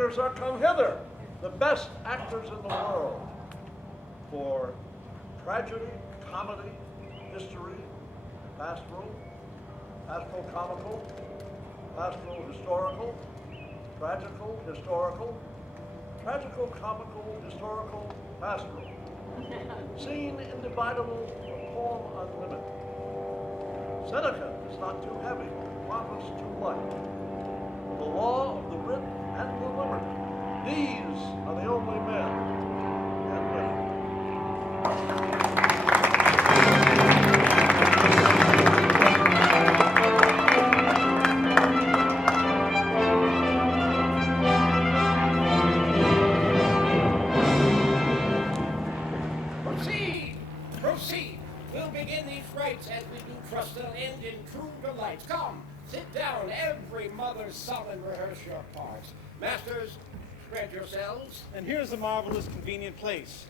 actors are come hither, the best actors in the world, for tragedy, comedy, history, pastoral, comical, pastoral historical, tragical historical, tragical comical historical pastoral, scene individable, poem unlimited. Seneca is not too heavy, Proverbs too light. The law of the writ and the liberty, these are the only men and women. Proceed! We'll begin these rites as we do trust they'll end in true delights. Come, sit down, every mother's son, and rehearse your parts. Masters, spread yourselves. And here's a marvelous convenient place.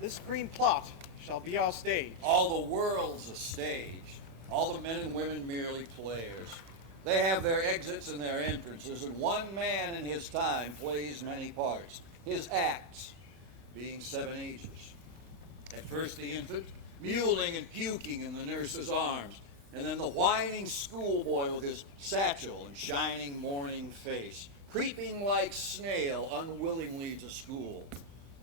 This green plot shall be our stage. All the world's a stage. All the men and women merely players. They have their exits and their entrances, and one man in his time plays many parts. His acts being 7 ages. At first the infant, mewling and puking in the nurse's arms, and then the whining schoolboy with his satchel and shining morning face, creeping like snail unwillingly to school.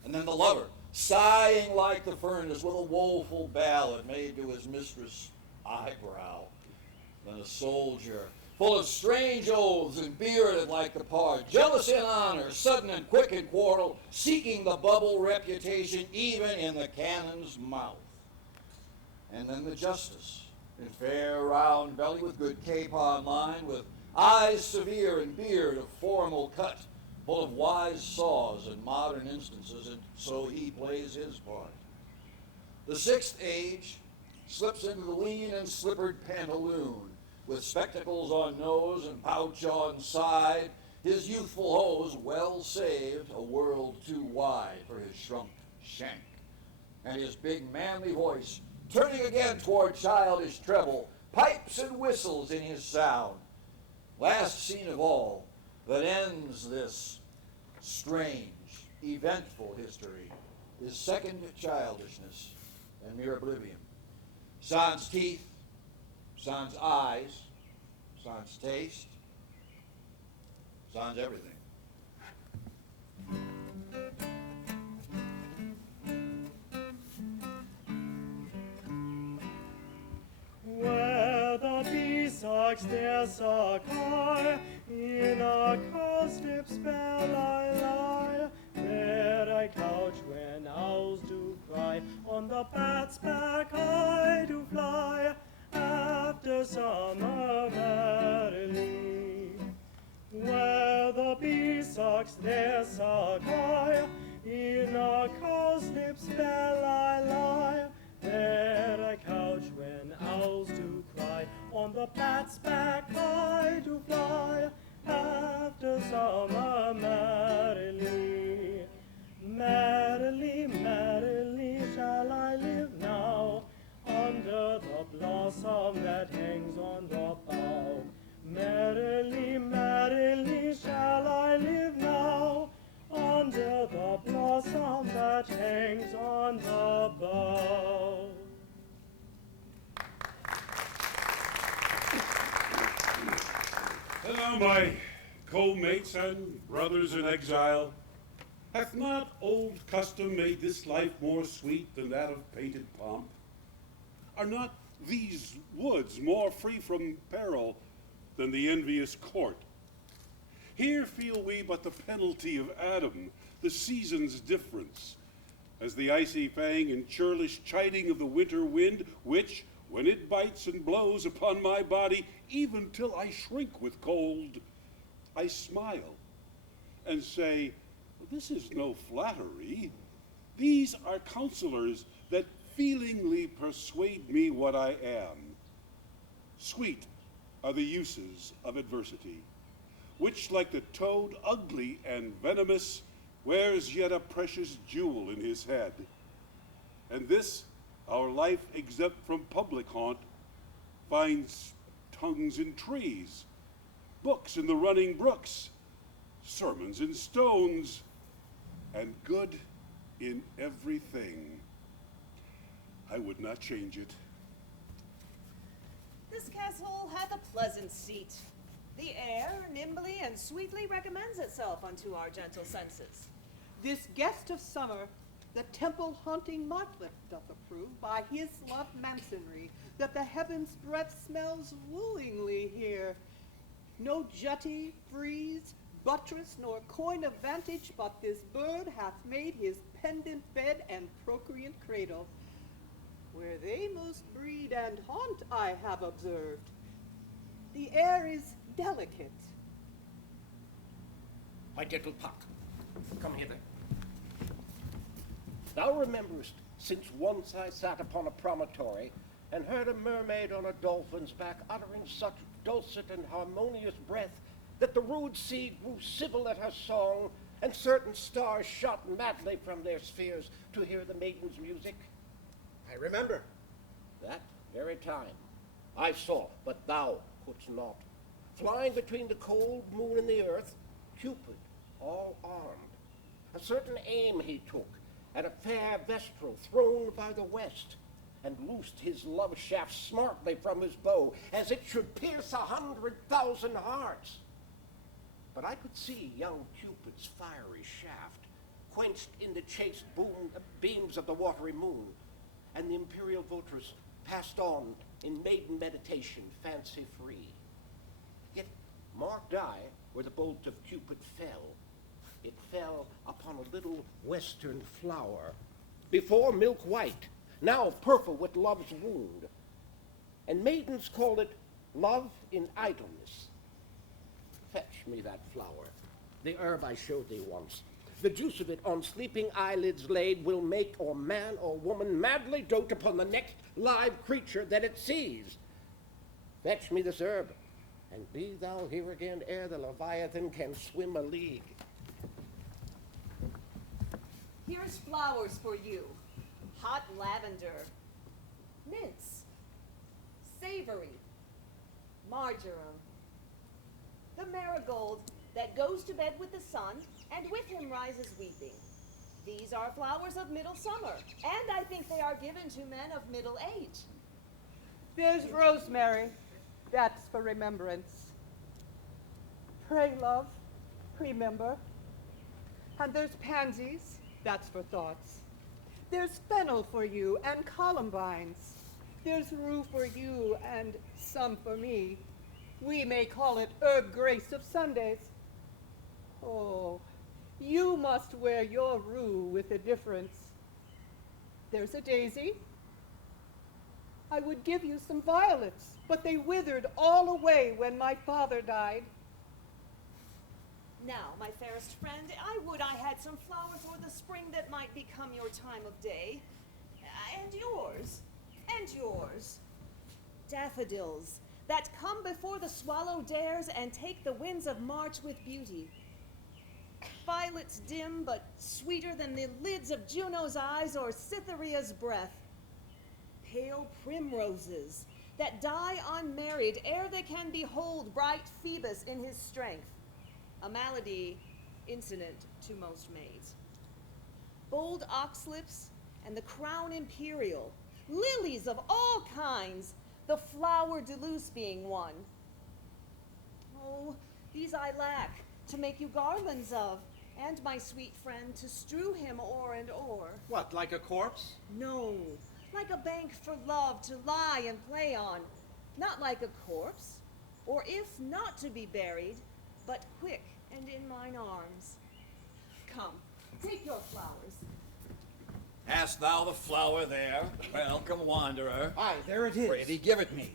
And then the lover, sighing like the furnace with a woeful ballad made to his mistress' eyebrow. Then a soldier, full of strange oaths and bearded like the pard, jealous in honor, sudden and quick in quarrel, seeking the bubble reputation even in the cannon's mouth. And then the justice, in fair round belly with good capon line, with eyes severe and beard of formal cut, full of wise saws and modern instances, and so he plays his part. The 6th age slips into the lean and slippered pantaloon, with spectacles on nose and pouch on side, his youthful hose well saved, a world too wide for his shrunk shank, and his big manly voice, turning again toward childish treble, pipes and whistles in his sound. Last scene of all that ends this strange, eventful history is second childishness and mere oblivion. Sans teeth, sans eyes, sans taste, sans everything. Where the bee sucks their suck high, in a cowslip's bell I lie. There I couch when owls do cry, on the bat's back I do fly, after summer merrily. Where the bee sucks their suck high, in a cowslip's bell I lie. There I couch when owls do cry, on the bat's back I do fly, after summer merrily. Merrily, merrily shall I live now, under the blossom that hangs on the bough. Merrily, merrily shall I live now, under the blossom that hangs on the bough. Hello, my co-mates and brothers in exile. Hath not old custom made this life more sweet than that of painted pomp? Are not these woods more free from peril than the envious court? Here feel we but the penalty of Adam, the season's difference, as the icy fang and churlish chiding of the winter wind, which, when it bites and blows upon my body, even till I shrink with cold, I smile and say, this is no flattery. These are counselors that feelingly persuade me what I am. Sweet are the uses of adversity, which, like the toad, ugly and venomous, wears yet a precious jewel in his head. And this, our life exempt from public haunt, finds tongues in trees, books in the running brooks, sermons in stones, and good in everything. I would not change it. This castle hath a pleasant seat. The air nimbly and sweetly recommends itself unto our gentle senses. This guest of summer, the temple-haunting Martliff doth approve by his love masonry, that the heaven's breath smells wooingly here. No jutty, frieze, buttress, nor coign of vantage, but this bird hath made his pendant bed and procreant cradle, where they most breed and haunt, I have observed. The air is delicate. My little Puck, come hither. Thou rememberest, since once I sat upon a promontory, and heard a mermaid on a dolphin's back uttering such dulcet and harmonious breath, that the rude sea grew civil at her song, and certain stars shot madly from their spheres to hear the maiden's music. I remember. That very time I saw, but thou couldst not, flying between the cold moon and the earth, Cupid, all armed. A certain aim he took at a fair vestal thrown by the west, and loosed his love shaft smartly from his bow, as it should pierce 100,000 hearts. But I could see young Cupid's fiery shaft quenched in the chaste beams of the watery moon, and the imperial votress passed on in maiden meditation, fancy free. Yet marked I where the bolt of Cupid fell. It fell upon a little western flower, before milk white, now purple with love's wound. And maidens call it love in idleness. Fetch me that flower, the herb I showed thee once. The juice of it on sleeping eyelids laid will make or man or woman madly dote upon the next live creature that it sees. Fetch me this herb, and be thou here again ere the Leviathan can swim a league. Here's flowers for you. Hot lavender, mints, savory, marjoram, the marigold that goes to bed with the sun, and with him rises weeping. These are flowers of middle summer, and I think they are given to men of middle age. There's rosemary, that's for remembrance. Pray, love, remember. And there's pansies, that's for thoughts. There's fennel for you and columbines. There's rue for you and some for me. We may call it herb grace of Sundays. Oh, you must wear your rue with a difference. There's a daisy. I would give you some violets, but they withered all away when my father died. Now, my fairest friend, I would I had some flowers for the spring that might become your time of day. And yours. And yours. Daffodils that come before the swallow dares and take the winds of March with beauty. Violets dim but sweeter than the lids of Juno's eyes or Cytherea's breath. Pale primroses that die unmarried ere they can behold bright Phoebus in his strength, a malady incident to most maids. Bold oxlips and the crown imperial, lilies of all kinds, the flower de luce being one. Oh, these I lack to make you garlands of, and my sweet friend to strew him o'er and o'er. What, like a corpse? No, like a bank for love to lie and play on, not like a corpse, or if not to be buried, but quick and in mine arms. Come, take your flowers. Hast thou the flower there? Welcome, wanderer. Aye, there it is. Pray thee, give it me.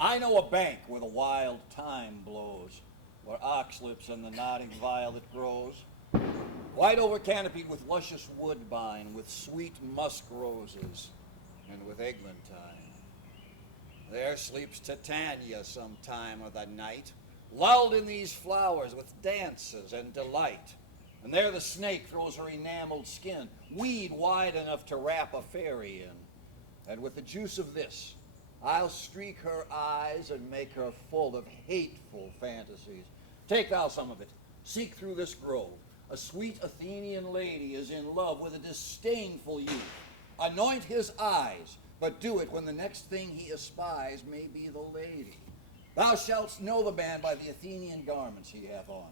I know a bank where the wild thyme blows, where oxlips and the nodding violet grows, wide over canopied with luscious woodbine, with sweet musk roses, and with eglantine. There sleeps Titania some time of the night, lulled in these flowers with dances and delight. And there the snake throws her enameled skin, weed wide enough to wrap a fairy in. And with the juice of this, I'll streak her eyes and make her full of hateful fantasies. Take thou some of it. Seek through this grove. A sweet Athenian lady is in love with a disdainful youth. Anoint his eyes, but do it when the next thing he espies may be the lady. Thou shalt know the man by the Athenian garments he hath on.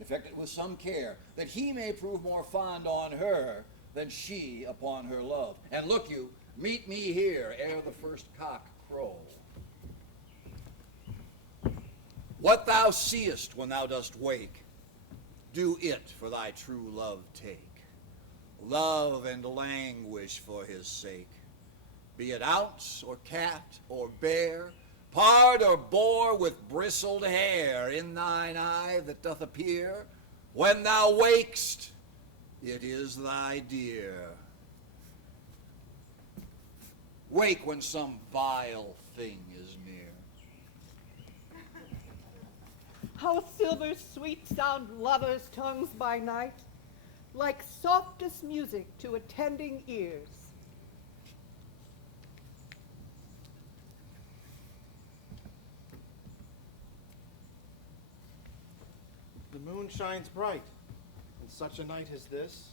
Effect it with some care, that he may prove more fond on her than she upon her love. And look you, meet me here ere the first cock crow. What thou seest when thou dost wake, do it for thy true love take. Love and languish for his sake. Be it ounce or cat or bear, pard or boar with bristled hair in thine eye that doth appear, when thou wakest, it is thy dear. Wake when some vile thing is near. How silver sweet sound lovers' tongues by night, like softest music to attending ears. The moon shines bright, in such a night as this,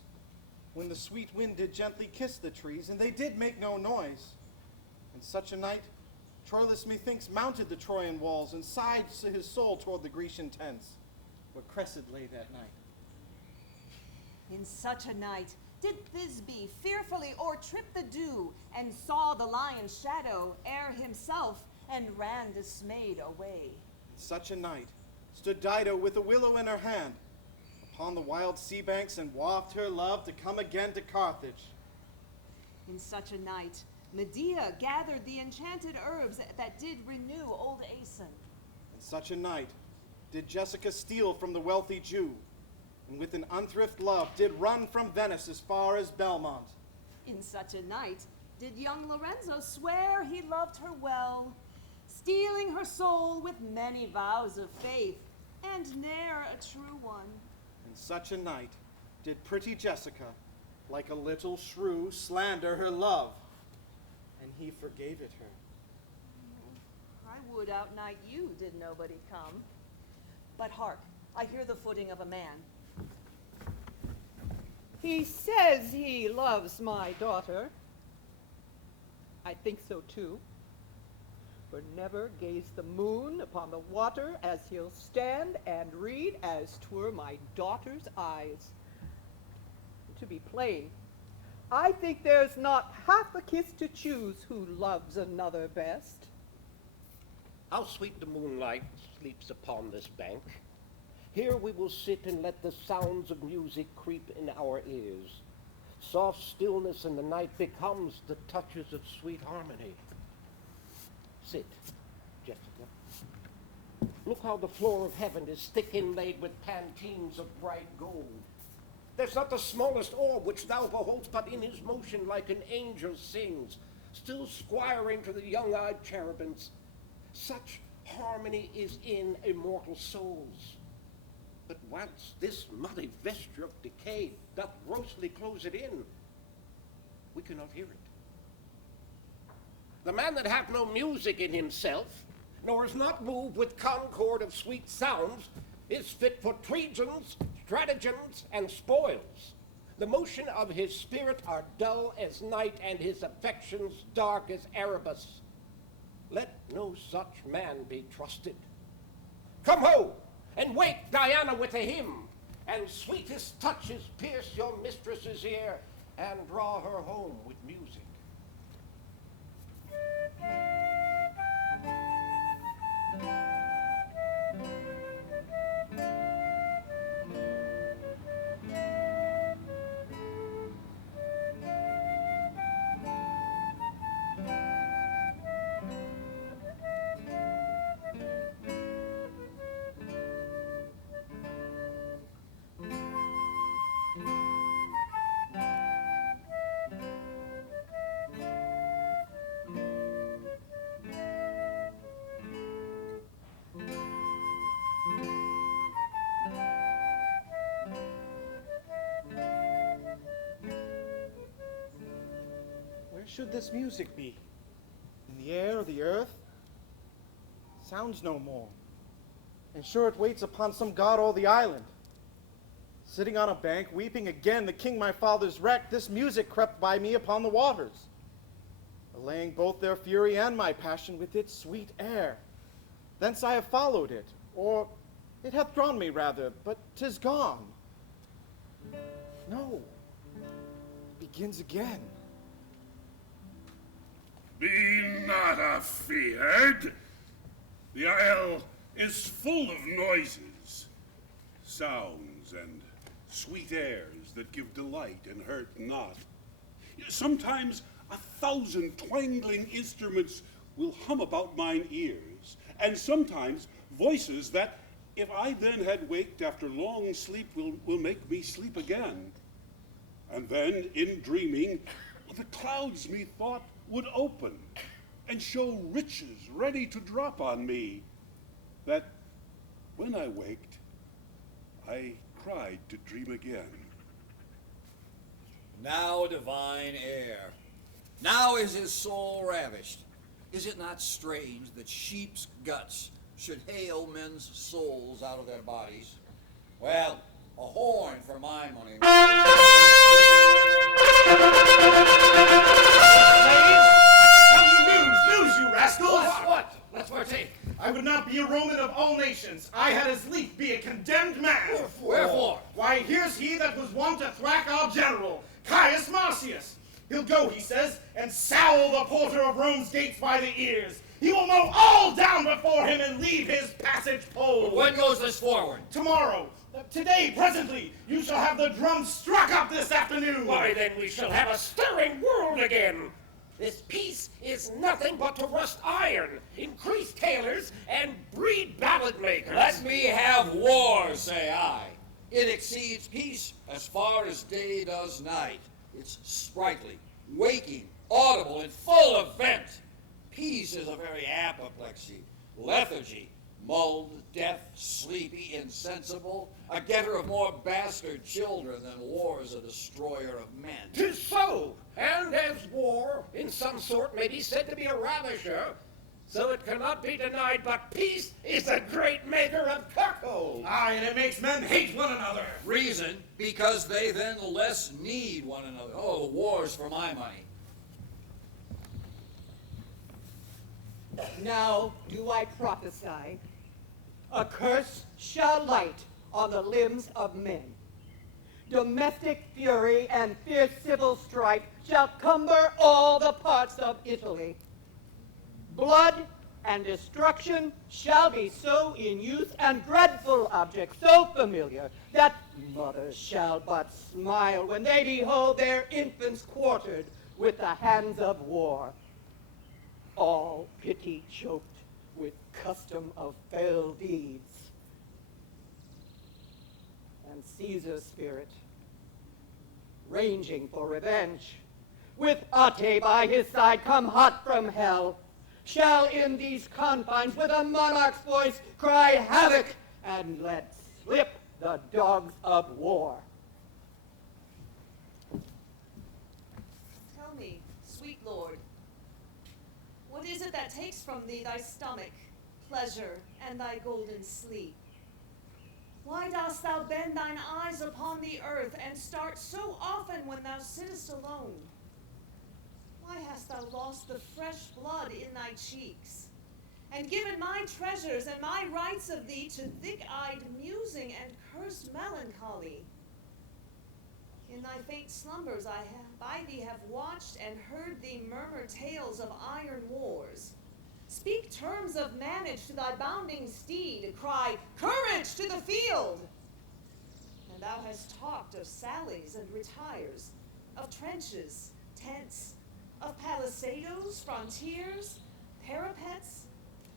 when the sweet wind did gently kiss the trees, and they did make no noise. In such a night, Troilus methinks mounted the Trojan walls, and sighed his soul toward the Grecian tents, where Cressid lay that night. In such a night did Thisbe fearfully o'ertrip the dew, and saw the lion's shadow ere himself, and ran dismayed away. In such a night stood Dido with a willow in her hand, upon the wild sea banks, and waft her love to come again to Carthage. In such a night Medea gathered the enchanted herbs that did renew old Aeson. In such a night did Jessica steal from the wealthy Jew, and with an unthrift love did run from Venice as far as Belmont. In such a night did young Lorenzo swear he loved her well, stealing her soul with many vows of faith, and ne'er a true one. In such a night did pretty Jessica, like a little shrew, slander her love, and he forgave it her. I would outnight you, did nobody come. But hark, I hear the footing of a man. He says he loves my daughter. I think so too. For never gazed the moon upon the water as he'll stand and read as 'twere my daughter's eyes. To be plain, I think there's not half a kiss to choose who loves another best. How sweet the moonlight sleeps upon this bank. Here we will sit and let the sounds of music creep in our ears. Soft stillness in the night becomes the touches of sweet harmony. Sit, Jessica. Look how the floor of heaven is thick inlaid with pantines of bright gold. There's not the smallest orb which thou beholdst but in his motion like an angel sings, still squiring to the young-eyed cherubims. Such harmony is in immortal souls. But once this muddy vesture of decay doth grossly close it in, we cannot hear it. The man that hath no music in himself, nor is not moved with concord of sweet sounds, is fit for treasons, stratagems, and spoils. The motion of his spirit are dull as night, and his affections dark as Erebus. Let no such man be trusted. Come ho, and wake Diana with a hymn, and sweetest touches pierce your mistress's ear, and draw her home with music. Where should this music be? In the air or the earth? Sounds no more. And sure it waits upon some god o'er the island. Sitting on a bank, weeping again the king my father's wreck, this music crept by me upon the waters, allaying both their fury and my passion with its sweet air. Thence I have followed it, or it hath drawn me rather, but 'tis gone. No, it begins again. Be not afeard. The isle is full of noises, sounds, and sweet airs that give delight and hurt not. Sometimes 1,000 twangling instruments will hum about mine ears, and sometimes voices that, if I then had waked after long sleep, will make me sleep again. And then, in dreaming, the clouds methought would open and show riches ready to drop on me, that when I waked, I cried to dream again. Now divine air. Now is his soul ravished. Is it not strange that sheep's guts should hale men's souls out of their bodies? Well, a horn for my money. News, you rascals! What? Let's partake. I would not be a Roman of all nations. I had as lief be a condemned man. Wherefore? Why, here's he that was wont to thwack our general, Caius Marcius. He'll go, he says, and sowl the porter of Rome's gates by the ears. He will mow all down before him and leave his passage pole. When goes this forward? Tomorrow. Today, presently, you shall have the drums struck up this afternoon. Why, then we shall have a stirring world again. This peace is nothing but to rust iron, increase tailors, and breed ballad makers. Let me have war, say I. It exceeds peace as far as day does night. It's sprightly, waking, audible, and full of vent. Peace is a very apoplexy, lethargy, mulled, deaf, sleepy, insensible, a getter of more bastard children than war is a destroyer of men. 'Tis so, and as war, in some sort, may be said to be a ravisher, so it cannot be denied, but peace is a great maker of cuckolds. Aye, and it makes men hate one another. Reason, because they then less need one another. Oh, war's for my money. Now do I prophesy, a curse shall light on the limbs of men. Domestic fury and fierce civil strife shall cumber all the parts of Italy. Blood and destruction shall be so in use, and dreadful objects so familiar, that mothers shall but smile when they behold their infants quartered with the hands of war. All pity choked with custom of fell deeds. And Caesar's spirit, ranging for revenge, with Ate by his side come hot from hell, shall in these confines with a monarch's voice cry havoc and let slip the dogs of war. Tell me, sweet lord, what is it that takes from thee thy stomach, pleasure, and thy golden sleep? Why dost thou bend thine eyes upon the earth, and start so often when thou sittest alone? Why hast thou lost the fresh blood in thy cheeks, and given my treasures and my rights of thee to thick-eyed musing and cursed melancholy? In thy faint slumbers I by thee have watched and heard thee murmur tales of iron wars. Speak terms of manage to thy bounding steed, cry, courage to the field! And thou hast talked of sallies and retires, of trenches, tents, of palisadoes, frontiers, parapets,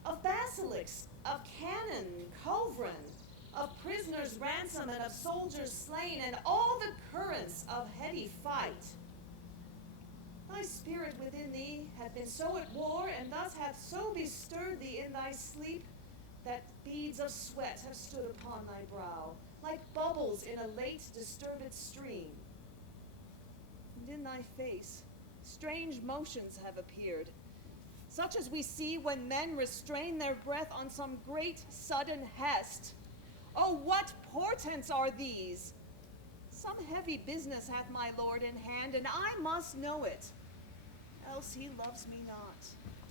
of basilisks, of cannon, culverin, of prisoners' ransom, and of soldiers slain, and all the currents of heady fight. Thy spirit within thee hath been so at war, and thus hath so bestirred thee in thy sleep, that beads of sweat have stood upon thy brow, like bubbles in a late disturbed stream. And in thy face strange motions have appeared, such as we see when men restrain their breath on some great sudden hest. Oh, what portents are these? Some heavy business hath my lord in hand, and I must know it, else he loves me not.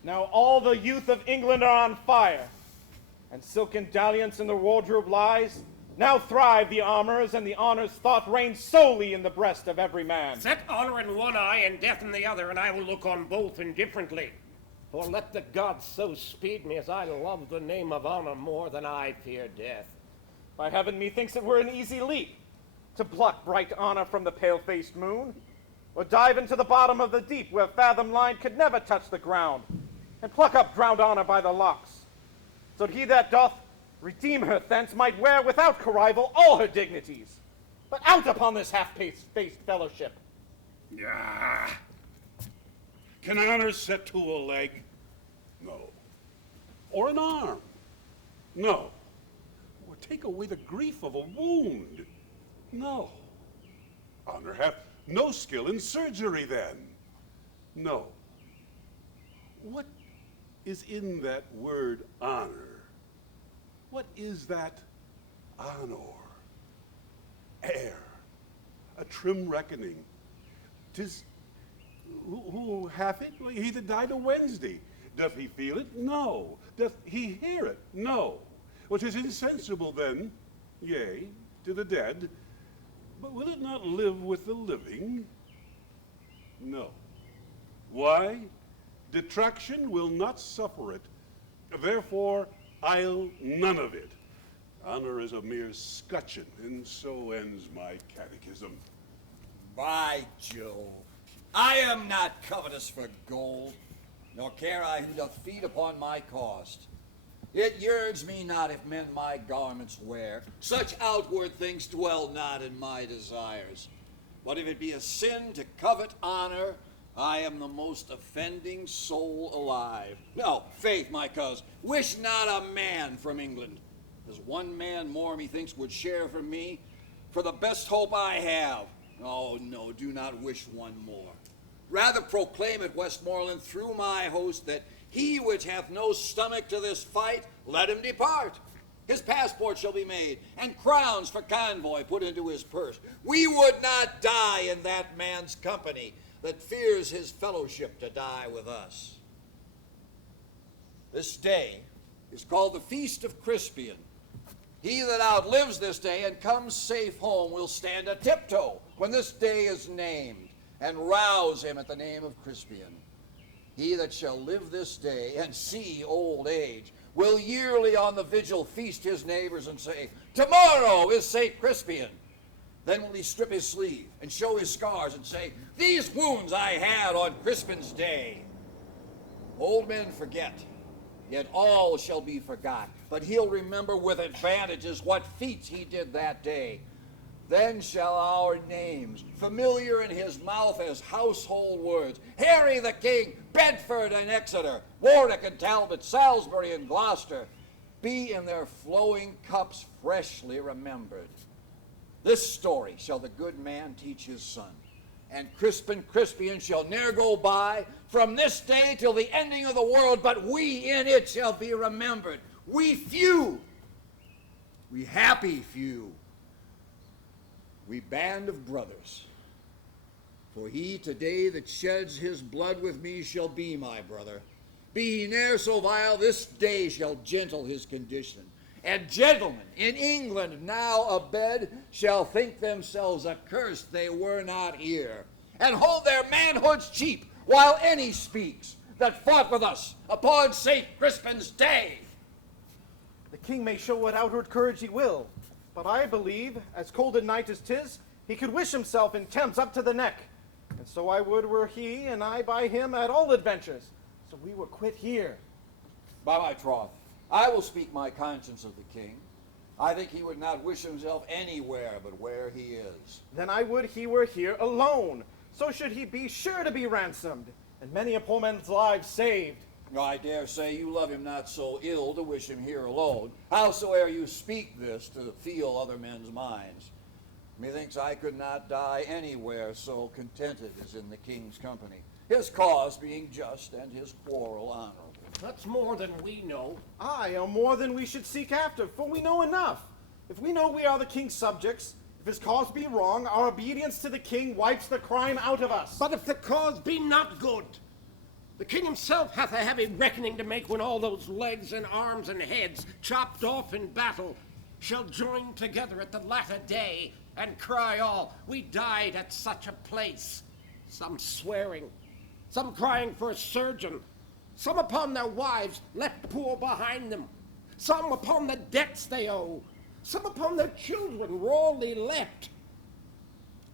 Now all the youth of England are on fire, and silken dalliance in the wardrobe lies. Now thrive the armors, and the honor's thought reigns solely in the breast of every man. Set honor in one eye and death in the other, and I will look on both indifferently. For let the gods so speed me as I love the name of honor more than I fear death. By heaven, methinks it were an easy leap to pluck bright honor from the pale-faced moon, or dive into the bottom of the deep where fathom line could never touch the ground, and pluck up drowned honor by the locks, so that he that doth redeem her thence might wear without corrival all her dignities. But out upon this half-faced fellowship. Ah. Can honor set to a leg? No. Or an arm? No. Or take away the grief of a wound? No. Honor hath no skill in surgery then? No. What is in that word honor? What is that honor? Air, a trim reckoning. 'Tis who hath it? Well, he that died a Wednesday. Doth he feel it? No. Doth he hear it? No. Well, 'tis insensible then, yea, to the dead. But will it not live with the living? No. Why? Detraction will not suffer it. Therefore, I'll none of it. Honor is a mere scutcheon, and so ends my catechism. By Jove, I am not covetous for gold, nor care I who doth feed upon my cost. It yearns me not if men my garments wear. Such outward things dwell not in my desires. But if it be a sin to covet honor, I am the most offending soul alive. No, faith, my coz, wish not a man from England. There's one man more, methinks, would share from me, for the best hope I have. Oh, no, do not wish one more. Rather proclaim at Westmoreland through my host that he which hath no stomach to this fight, let him depart. His passport shall be made, and crowns for convoy put into his purse. We would not die in that man's company that fears his fellowship to die with us. This day is called the Feast of Crispian. He that outlives this day and comes safe home will stand a tiptoe when this day is named, and rouse him at the name of Crispian. He that shall live this day and see old age will yearly on the vigil feast his neighbors and say, tomorrow is St. Crispian. Then will he strip his sleeve and show his scars and say, these wounds I had on Crispin's day. Old men forget, yet all shall be forgot, but he'll remember with advantages what feats he did that day. Then shall our names, familiar in his mouth as household words, Harry the King, Bedford and Exeter, Warwick and Talbot, Salisbury and Gloucester, be in their flowing cups freshly remembered. This story shall the good man teach his son, and Crispin Crispian shall ne'er go by from this day till the ending of the world, but we in it shall be remembered. We few, we happy few, we band of brothers. For he today that sheds his blood with me shall be my brother. Be he ne'er so vile, this day shall gentle his condition. And gentlemen in England now abed shall think themselves accursed they were not here, and hold their manhoods cheap while any speaks that fought with us upon St. Crispin's day. The king may show what outward courage he will, but I believe, as cold a night as 'tis, he could wish himself in Thames up to the neck. And so I would were he and I by him at all adventures, so we were quit here. By my troth, I will speak my conscience of the king. I think he would not wish himself anywhere but where he is. Then I would he were here alone, so should he be sure to be ransomed, and many a poor man's life saved. I dare say you love him not so ill to wish him here alone, howsoe'er you speak this to feel other men's minds. Methinks I could not die anywhere so contented as in the king's company, his cause being just and his quarrel honorable. That's more than we know. Aye, or more than we should seek after, for we know enough. If we know we are the king's subjects, if his cause be wrong, our obedience to the king wipes the crime out of us. But if the cause be not good, the king himself hath a heavy reckoning to make when all those legs and arms and heads, chopped off in battle, shall join together at the latter day and cry all, we died at such a place. Some swearing, some crying for a surgeon, some upon their wives left poor behind them, some upon the debts they owe, some upon their children rawly left.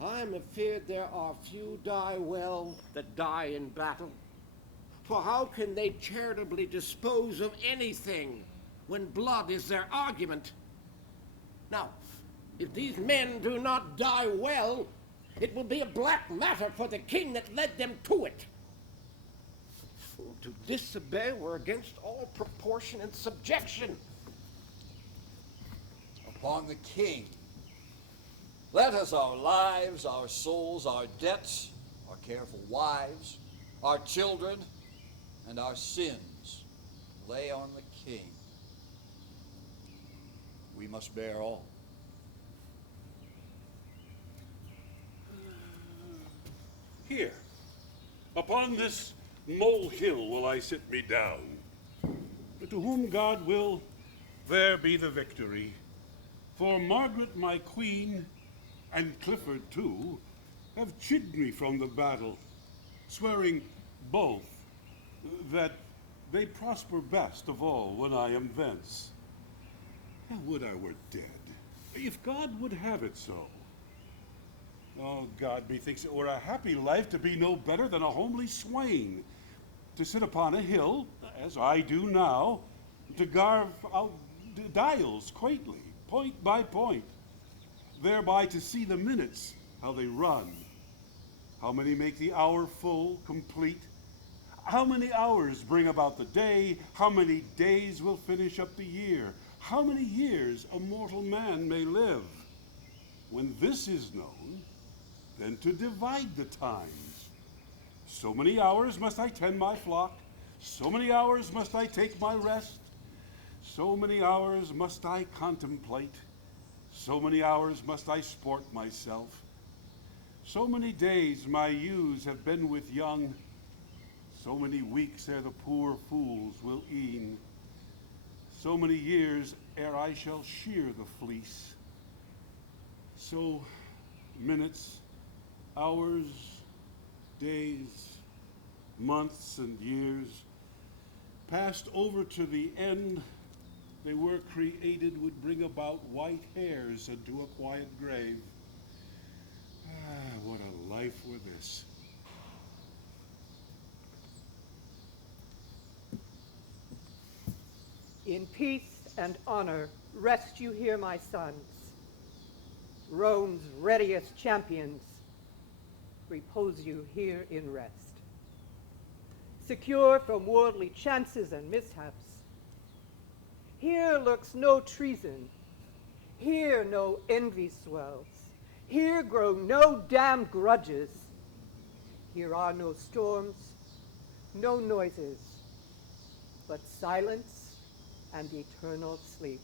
I'm afeard there are few die well that die in battle. For how can they charitably dispose of anything when blood is their argument? Now, if these men do not die well, it will be a black matter for the king that led them to it. For to disobey were against all proportion and subjection. Upon the king, let us our lives, our souls, our debts, our careful wives, our children, and our sins lay on the king. We must bear all. Here, upon this molehill will I sit me down. To whom God will, there be the victory. For Margaret, my queen, and Clifford too, have chid me from the battle, swearing both that they prosper best of all when I am thence. Would I were dead, if God would have it so. Oh, God, methinks it were a happy life to be no better than a homely swain, to sit upon a hill, as I do now, to carve out dials quaintly, point by point, thereby to see the minutes, how they run, how many make the hour full, complete, how many hours bring about the day, how many days will finish up the year, how many years a mortal man may live. When this is known, then to divide the times. So many hours must I tend my flock, so many hours must I take my rest, so many hours must I contemplate, so many hours must I sport myself. So many days my ewes have been with young, so many weeks ere the poor fools will ean, so many years ere I shall shear the fleece. So minutes, hours, days, months, and years passed over to the end they were created would bring about white hairs unto a quiet grave. Ah, what a life were this. In peace and honor rest you here, my sons. Rome's readiest champions, repose you here in rest. Secure from worldly chances and mishaps, here lurks no treason, here no envy swells, here grow no damned grudges, here are no storms, no noises, but silence and eternal sleep.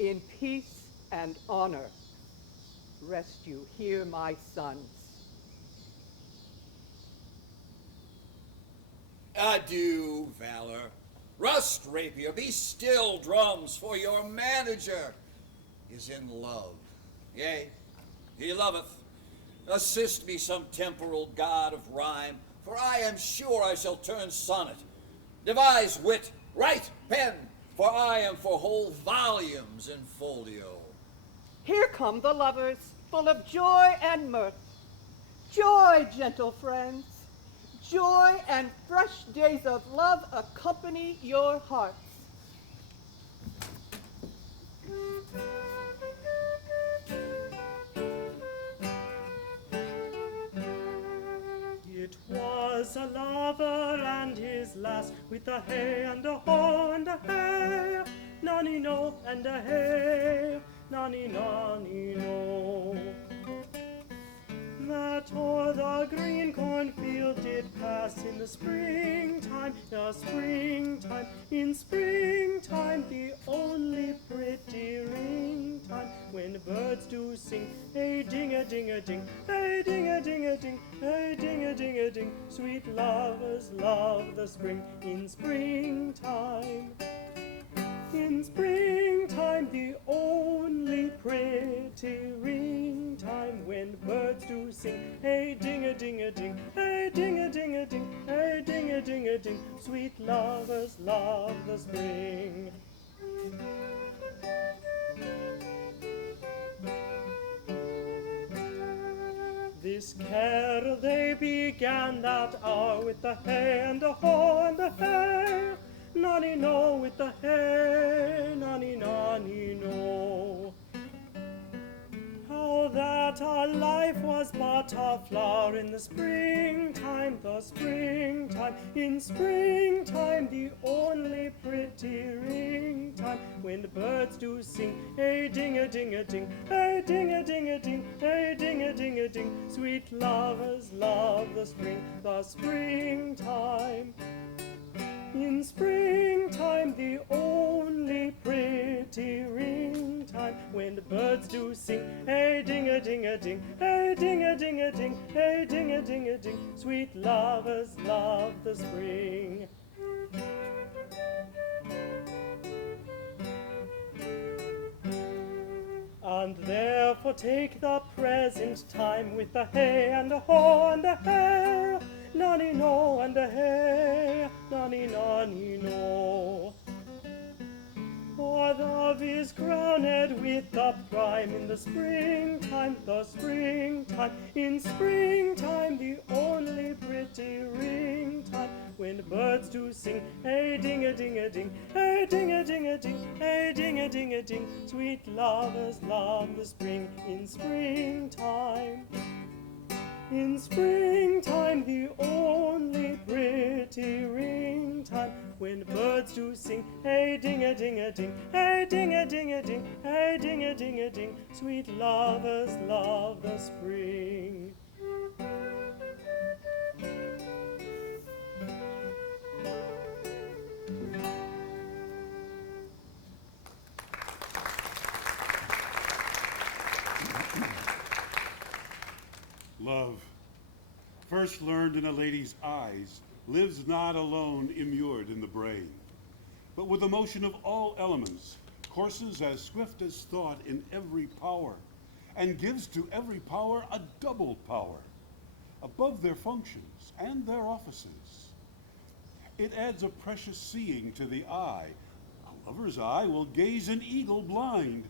In peace and honor rest you here, my sons. Adieu, valor. Rust, rapier, be still, drums, for your manager is in love. Yea, he loveth. Assist me, some temporal god of rhyme, for I am sure I shall turn sonnet. Devise wit, write pen, for I am for whole volumes in folio. Here come the lovers, full of joy and mirth. Joy, gentle friends. Joy and fresh days of love accompany your hearts. It was a lover and his lass, with a hey and a ho and a hey, nonny no and a hey, nonny no. That o'er the green cornfield did pass in the springtime, in springtime, the only pretty ring time, when birds birds do sing. Hey, ding-a-ding-a-ding, hey, ding-a-ding-a-ding, hey, ding-a-ding-a-ding. Sweet lovers love the spring in springtime. In springtime, the only pretty ring time, when birds do sing. Hey, ding-a-ding-a-ding, hey, ding-a-ding-a-ding, hey, ding-a-ding-a-ding. Sweet lovers love the spring. This carol they began that hour with the hay and the hoe and the hay. Nonny no with the hay, nonny nonny no. How that our life was but a flower in the springtime, the springtime. In springtime, the only pretty ring time, when the birds do sing. Hey, ding-a-ding-a-ding, hey, ding-a-ding-a-ding, hey, ding-a-ding-a-ding. Sweet lovers love the spring, the springtime. In springtime, the only pretty ring time, when the birds do sing. Hey, ding-a-ding-a-ding, hey, ding-a-ding-a-ding, hey, ding-a-ding-a-ding. Sweet lovers love the spring. And therefore take the present time with the hay and the hoe and the hay. Nonny no and the hay, nonny nonny no. For love is crowned with the prime in the springtime, the springtime. In springtime, the only pretty ring time, when birds do sing. Hey, ding-a-ding-a-ding, hey, ding-a-ding-a-ding, hey, ding-a-ding-a-ding. Sweet lovers love the spring in springtime. In springtime, the only pretty ring time, when birds do sing. Hey, ding-a-ding-a-ding, hey, ding-a-ding-a-ding, hey, ding-a-ding-a-ding. Sweet lovers love the spring. Love, first learned in a lady's eyes, lives not alone immured in the brain, but with the motion of all elements, courses as swift as thought in every power, and gives to every power a double power, above their functions and their offices. It adds a precious seeing to the eye. A lover's eye will gaze an eagle blind.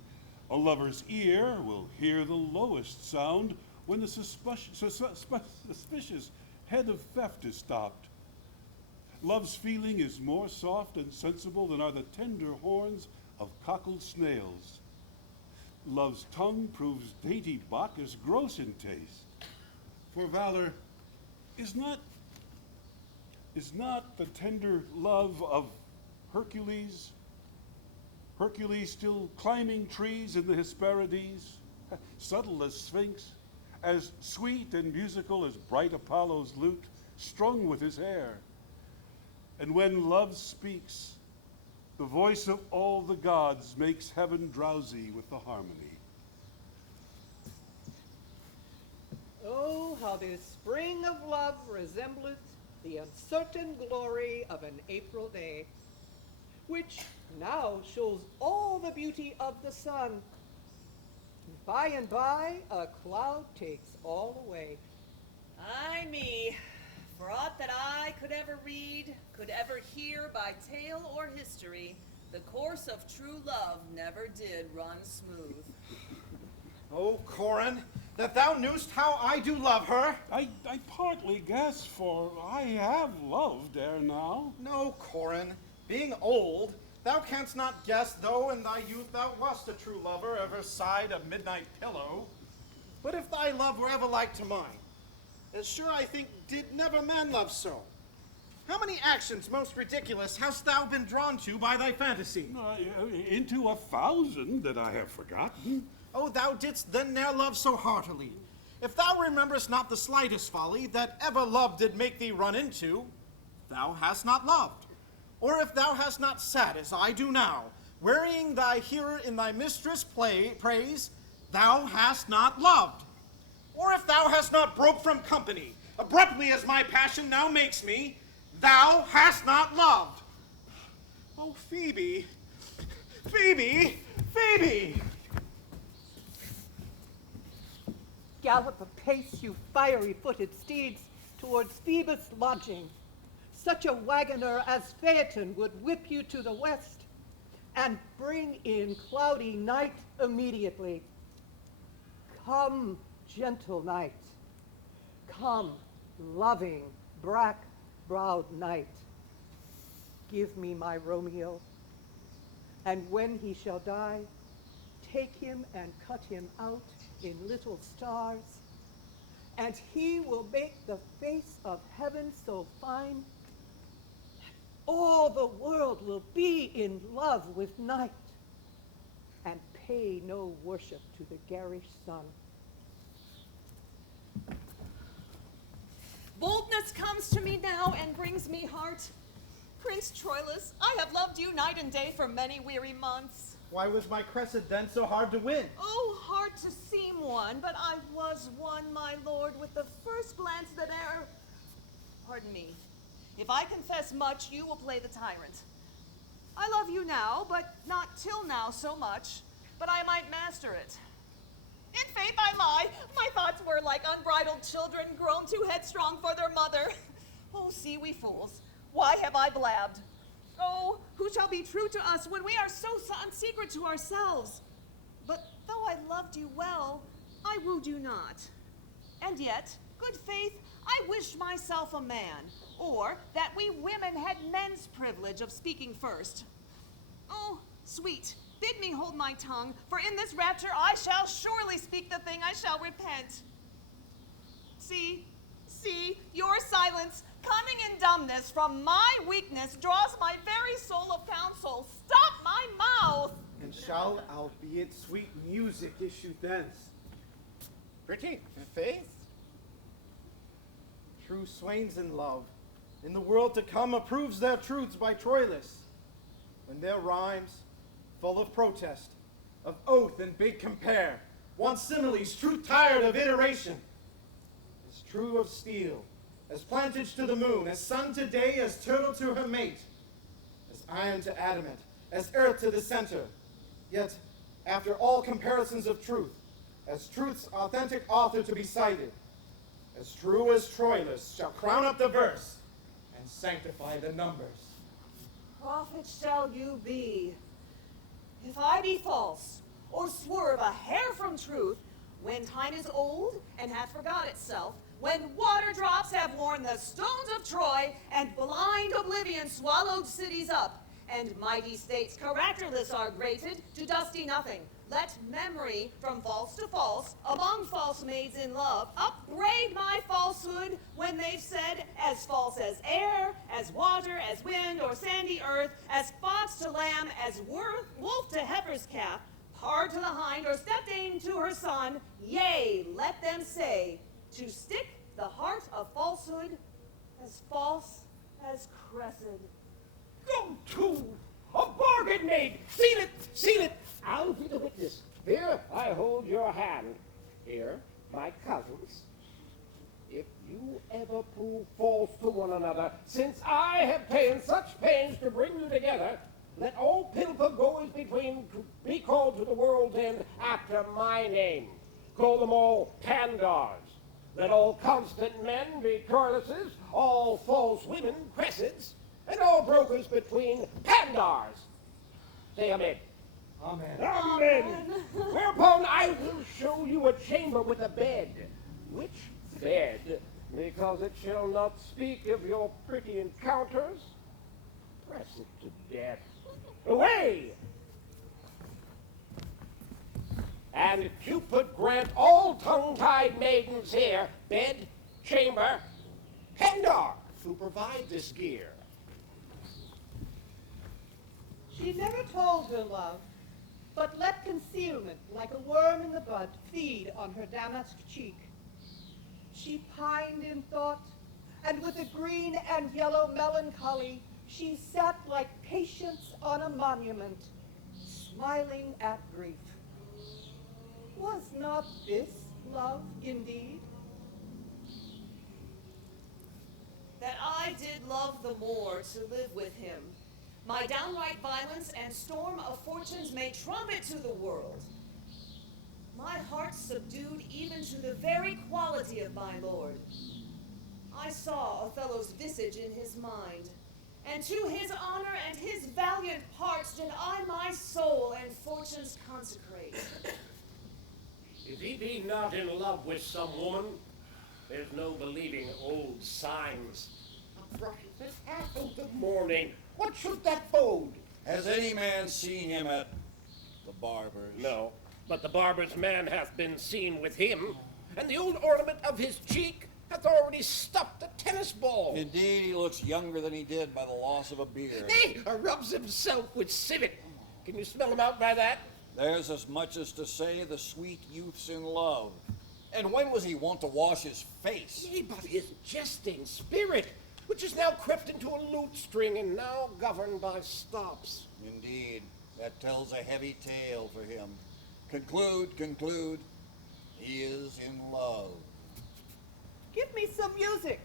A lover's ear will hear the lowest sound when the suspicious head of theft is stopped. Love's feeling is more soft and sensible than are the tender horns of cockled snails. Love's tongue proves dainty Bacchus gross in taste. For valor is not the tender love of Hercules still climbing trees in the Hesperides, subtle as Sphinx, as sweet and musical as bright Apollo's lute, strung with his hair. And when love speaks, the voice of all the gods makes heaven drowsy with the harmony. Oh, how this spring of love resembleth the uncertain glory of an April day, which now shows all the beauty of the sun. By and by, a cloud takes all away. Ay me, for aught that I could ever read, could ever hear by tale or history, the course of true love never did run smooth. Oh, Carron, that thou knewst how I do love her. I partly guess, for I have loved ere now. No, Carron, being old, thou canst not guess, though in thy youth thou wast a true lover, ever sighed a midnight pillow. But if thy love were ever like to mine, as sure I think did never man love so. How many actions most ridiculous hast thou been drawn to by thy fantasy? Into 1,000 that I have forgotten. Oh, thou didst then ne'er love so heartily. If thou rememberest not the slightest folly that ever love did make thee run into, thou hast not loved. Or if thou hast not sat as I do now, wearying thy hearer in thy mistress' praise, thou hast not loved. Or if thou hast not broke from company, abruptly as my passion now makes me, thou hast not loved. Oh, Phoebe, Phoebe, Phoebe! Gallop apace, you fiery-footed steeds, towards Phoebus' lodging. Such a wagoner as Phaeton would whip you to the west, and bring in cloudy night immediately. Come, gentle night. Come, loving, black-browed night. Give me my Romeo, and when he shall die, take him and cut him out in little stars, and he will make the face of heaven so fine that all the world will be in love with night and pay no worship to the garish sun. Boldness comes to me now and brings me heart. Prince Troilus, I have loved you night and day for many weary months. Why was my crescent then so hard to win? Oh, hard to seem one, but I was one, my lord, with the first glance that e'er... Pardon me. If I confess much, you will play the tyrant. I love you now, but not till now so much, but I might master it. In faith, I lie. My thoughts were like unbridled children grown too headstrong for their mother. Oh, see we fools, why have I blabbed? Oh, who shall be true to us when we are so unsecret to ourselves? But though I loved you well, I wooed you not. And yet, good faith, I wished myself a man, or that we women had men's privilege of speaking first. Oh, sweet, bid me hold my tongue, for in this rapture I shall surely speak the thing I shall repent. See, your silence, cunning and dumbness from my weakness draws my very soul of counsel. Stop my mouth! And shall, albeit sweet music, issue thence? Pretty faith? True swains in love, in the world to come, approves their truths by Troilus, when their rhymes, full of protest, of oath and big compare, want similes, truth tired of iteration, as true of steel, as plantage to the moon, as sun to day, as turtle to her mate, as iron to adamant, as earth to the center, yet, after all comparisons of truth, as truth's authentic author to be cited, as true as Troilus shall crown up the verse and sanctify the numbers. Prophet shall you be. If I be false, or swerve a hair from truth, when time is old and hath forgot itself, when water drops have worn the stones of Troy, and blind oblivion swallowed cities up, and mighty states characterless are grated to dusty nothing, let memory from false to false, among false maids in love, upbraid my falsehood when they've said as false as air, as water, as wind, or sandy earth, as fox to lamb, as wolf to heifer's calf, pard to the hind, or stepdame to her son, yea, let them say, to stick the heart of falsehood as false as Cressid. Go to! A bargain made! Seal it! I'll be the witness. Here, I hold your hand. Here, my cousins. If you ever prove false to one another, since I have taken such pains to bring you together, let all pilfer goers between be called to the world's end after my name. Call them all Pandars. Let all constant men be Troiluses, all false women Cressids, and all brokers between Pandars. Say amen. Amen. Amen. Whereupon I will show you a chamber with a bed. Which bed? Because it shall not speak of your pretty encounters. Press it to death. Away! And Cupid grant all tongue-tied maidens here bed, chamber, Pandar to provide this gear. She never told her love, but let concealment, like a worm in the bud, feed on her damask cheek. She pined in thought, and with a green and yellow melancholy, she sat like patience on a monument, smiling at grief. Was this love indeed? That I did love the more to live with him. My downright violence and storm of fortunes may trumpet to the world. My heart subdued even to the very quality of my lord. I saw Othello's visage in his mind, and to his honor and his valiant parts did I my soul and fortunes consecrate. If he be not in love with some woman, there's no believing old signs. A brush at this half of the morning, what should that bode? Has any man seen him at the barber's? No, but the barber's man hath been seen with him, and the old ornament of his cheek hath already stopped a tennis ball. Indeed, he looks younger than he did by the loss of a beard. He rubs himself with civet. Can you smell him out by that? There's as much as to say the sweet youth's in love. And when was he wont to wash his face? Yea, but his jesting spirit, which is now crept into a lute string and now governed by stops. Indeed, that tells a heavy tale for him. Conclude. He is in love. Give me some music.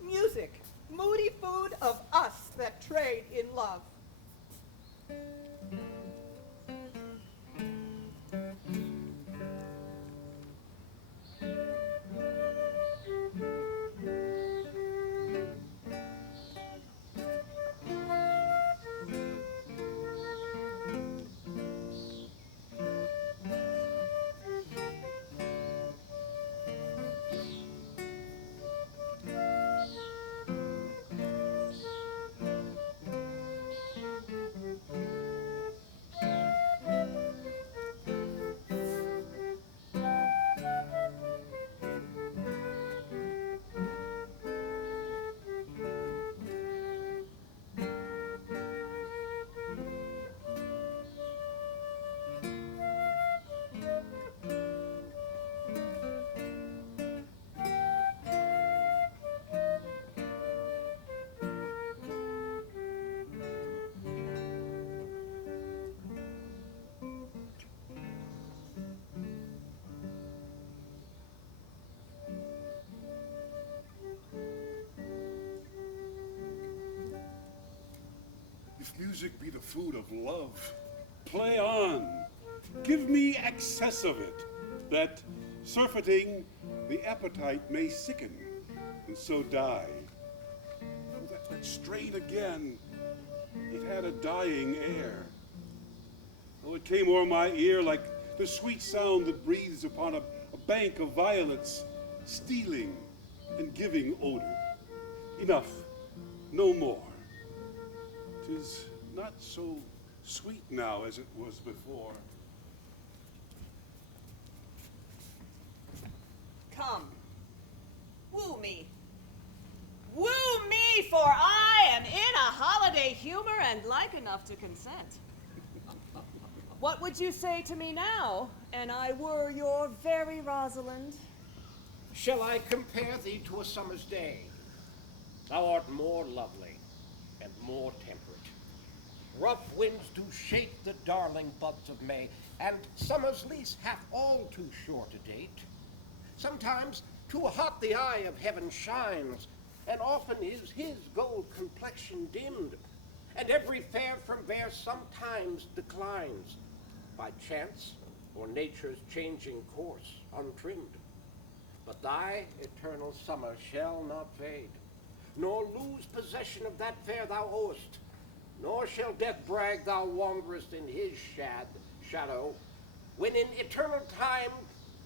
Music, moody food of us that trade in love. If music be the food of love, play on. Give me excess of it, that, surfeiting, the appetite may sicken, and so die. Oh, that strain again, it had a dying air. Oh, it came o'er my ear like the sweet sound that breathes upon a bank of violets, stealing and giving odor. Enough, no more. 'Tis not so sweet now as it was before. Come, woo me. Woo me, for I am in a holiday humor and like enough to consent. What would you say to me now, an I were your very Rosalind? Shall I compare thee to a summer's day? Thou art more lovely and more temperate. Rough winds do shake the darling buds of May, and summer's lease hath all too short a date. Sometimes too hot the eye of heaven shines, and often is his gold complexion dimmed, and every fair from fair sometimes declines, by chance or nature's changing course untrimmed. But thy eternal summer shall not fade, nor lose possession of that fair thou owest, nor shall death brag thou wanderest in his shadow, when in eternal time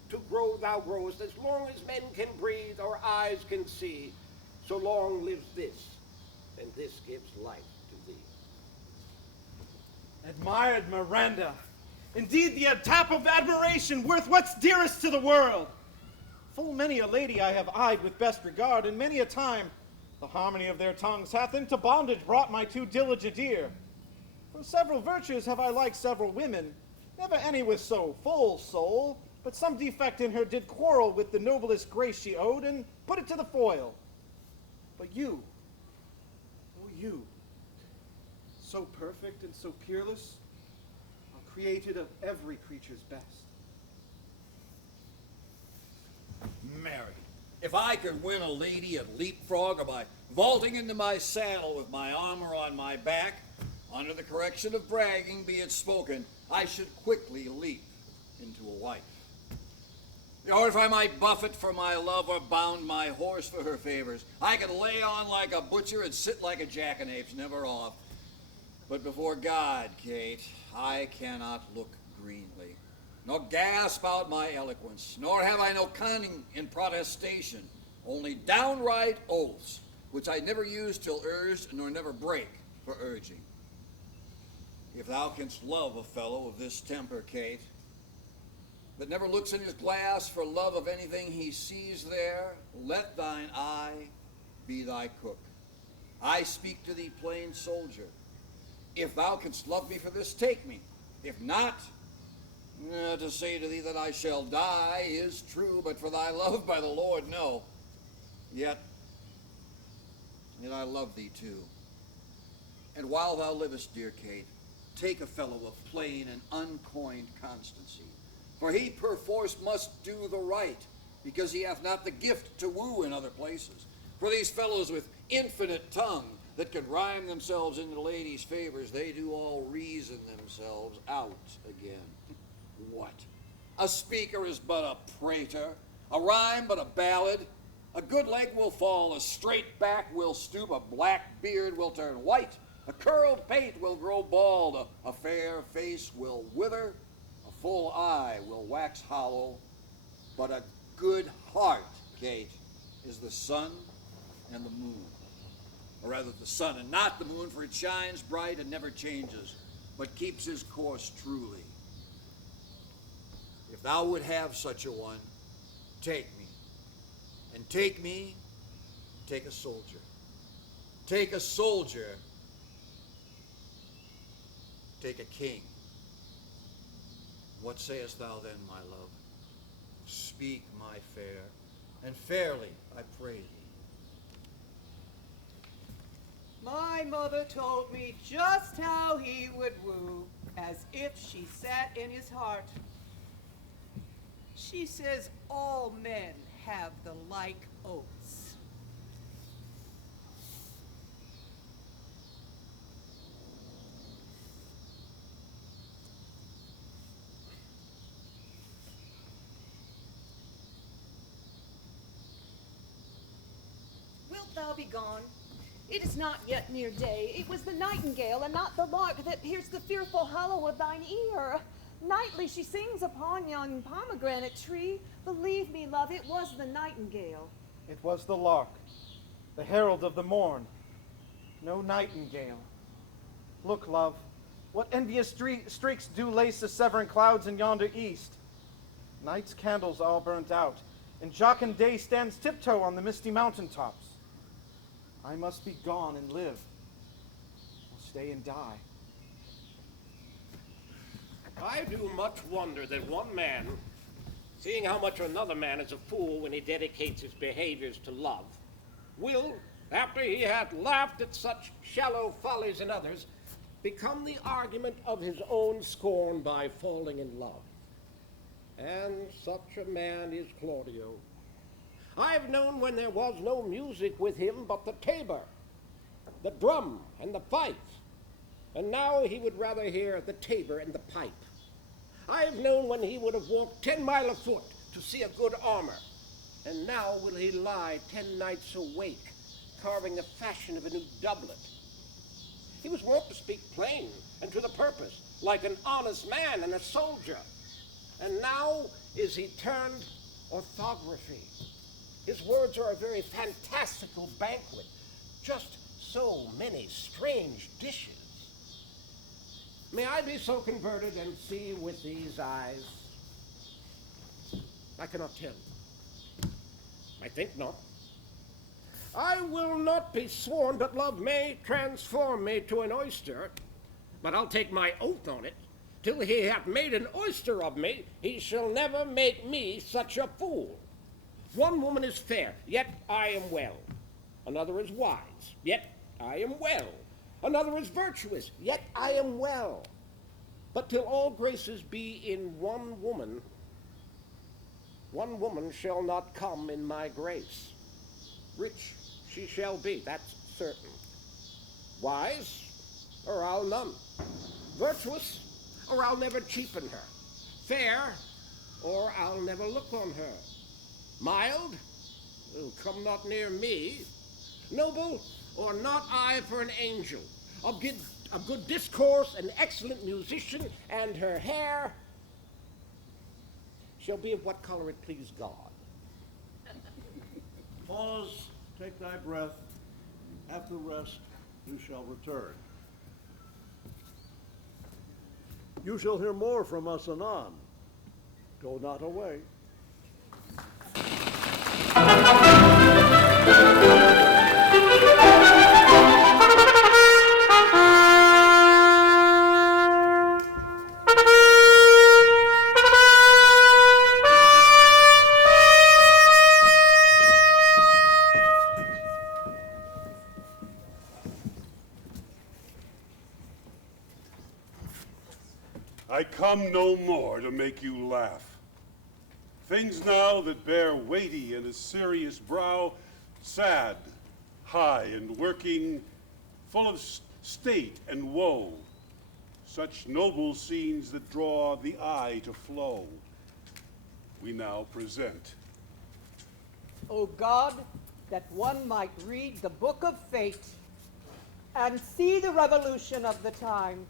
to grow thou growest. As long as men can breathe or eyes can see, so long lives this, and this gives life to thee. Admired Miranda, indeed the tap of admiration worth what's dearest to the world. Full many a lady I have eyed with best regard, and many a time the harmony of their tongues hath into bondage brought my too diligent ear. For several virtues have I liked several women, never any with so full soul, but some defect in her did quarrel with the noblest grace she owed, and put it to the foil. But you, oh you, so perfect and so peerless, are created of every creature's best. Mary, if I could win a lady at leapfrog or by vaulting into my saddle with my armor on my back, under the correction of bragging be it spoken, I should quickly leap into a wife. Or if I might buffet for my love or bound my horse for her favors, I could lay on like a butcher and sit like a jackanapes, never off. But before God, Kate, I cannot look greenly, nor gasp out my eloquence, nor have I no cunning in protestation, only downright oaths, which I never use till urged, nor never break for urging. If thou canst love a fellow of this temper, Kate, that never looks in his glass for love of anything he sees there, let thine eye be thy cook. I speak to thee, plain soldier. If thou canst love me for this, take me. If not, to say to thee that I shall die is true, but for thy love, by the Lord, no. Yet I love thee too. And while thou livest, dear Kate, take a fellow of plain and uncoined constancy. For he perforce must do the right, because he hath not the gift to woo in other places. For these fellows with infinite tongue that can rhyme themselves into ladies' favors, they do all reason themselves out again. What? A speaker is but a prater, a rhyme but a ballad. A good leg will fall, a straight back will stoop, a black beard will turn white, a curled pate will grow bald, a fair face will wither, a full eye will wax hollow, but a good heart, Kate, is the sun and the moon. Or rather the sun and not the moon, for it shines bright and never changes, but keeps his course truly. If thou would have such a one, take me. And take me, take a soldier. Take a soldier, take a king. What sayest thou then, my love? Speak, my fair, and fairly, I pray thee. My mother told me just how he would woo, as if she sat in his heart. She says all men have the like oaths. Wilt thou be gone? It is not yet near day. It was the nightingale and not the lark that pierced the fearful hollow of thine ear. Nightly she sings upon yon pomegranate tree. Believe me, love, it was the nightingale. It was the lark, the herald of the morn. No nightingale. Look, love, what envious streaks do lace the severing clouds in yonder east. Night's candles all burnt out, and jocund day stands tiptoe on the misty mountain tops. I must be gone and live, or stay and die. I do much wonder that one man, seeing how much another man is a fool when he dedicates his behaviors to love, will, after he hath laughed at such shallow follies in others, become the argument of his own scorn by falling in love. And such a man is Claudio. I've known when there was no music with him but the tabor, the drum, and the fife, and now he would rather hear the tabor and the pipe. I've known when he would have walked 10 miles afoot to see a good armor, and now will he lie 10 nights awake, carving the fashion of a new doublet. He was wont to speak plain and to the purpose, like an honest man and a soldier, and now is he turned orthography. His words are a very fantastical banquet, just so many strange dishes. May I be so converted and see with these eyes? I cannot tell. I think not. I will not be sworn that love may transform me to an oyster, but I'll take my oath on it. Till he hath made an oyster of me, he shall never make me such a fool. One woman is fair, yet I am well. Another is wise, yet I am well. Another is virtuous, yet I am well. But till all graces be in one woman, one woman shall not come in my grace. Rich she shall be, that's certain. Wise, or I'll none. Virtuous, or I'll never cheapen her. Fair, or I'll never look on her. Mild, come not near me. Noble, or not I for an angel. Of good discourse, an excellent musician, and her hair shall be of what color it please God. Pause, take thy breath. After rest, you shall return. You shall hear more from us anon. Go not away. I come no more to make you laugh. Things now that bear weighty and a serious brow, sad, high, and working, full of state and woe, such noble scenes that draw the eye to flow, we now present. O God, that one might read the book of fate and see the revolution of the times,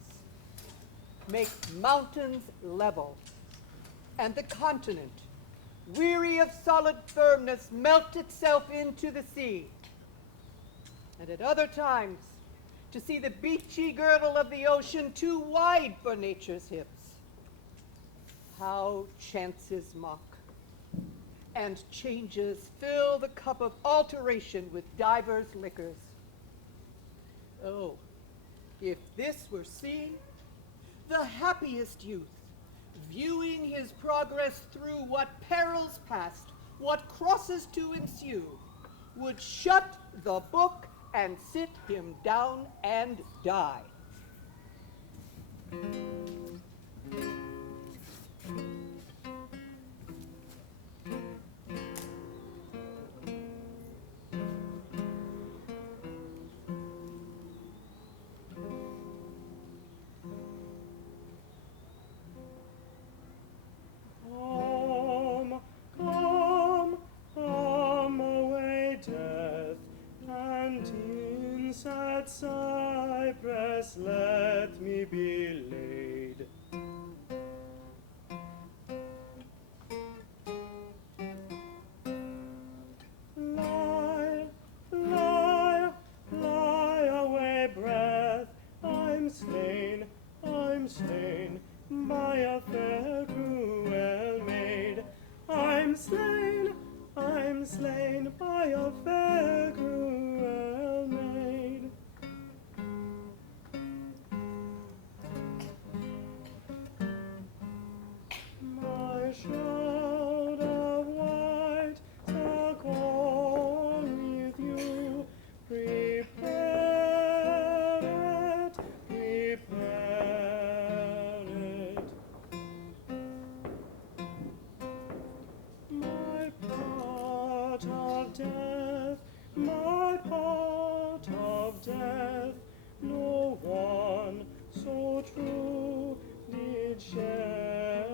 make mountains level, and the continent, weary of solid firmness, melt itself into the sea. And at other times, to see the beachy girdle of the ocean too wide for nature's hips. How chances mock, and changes fill the cup of alteration with divers liquors. Oh, if this were seen, the happiest youth, viewing his progress through what perils past, what crosses to ensue, would shut the book and sit him down and die. Come away, death, and in sad cypress let me be laid. Lie, lie, lie away, breath, I'm slain by a fair cruel maid. I'm slain by a fair cruel maid. My shroud of white talk on with you, prepare it, prepare it. My part of death, my part of death, no one so true did share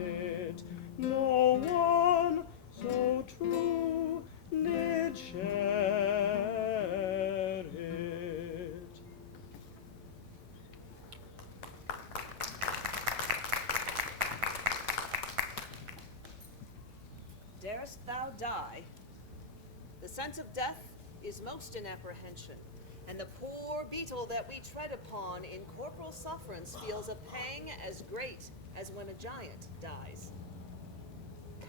it. No one so true did share it. Darest thou die? The sense of death is most in apprehension, and the poor beetle that we tread upon in corporal sufferance feels a pang as great as when a giant dies.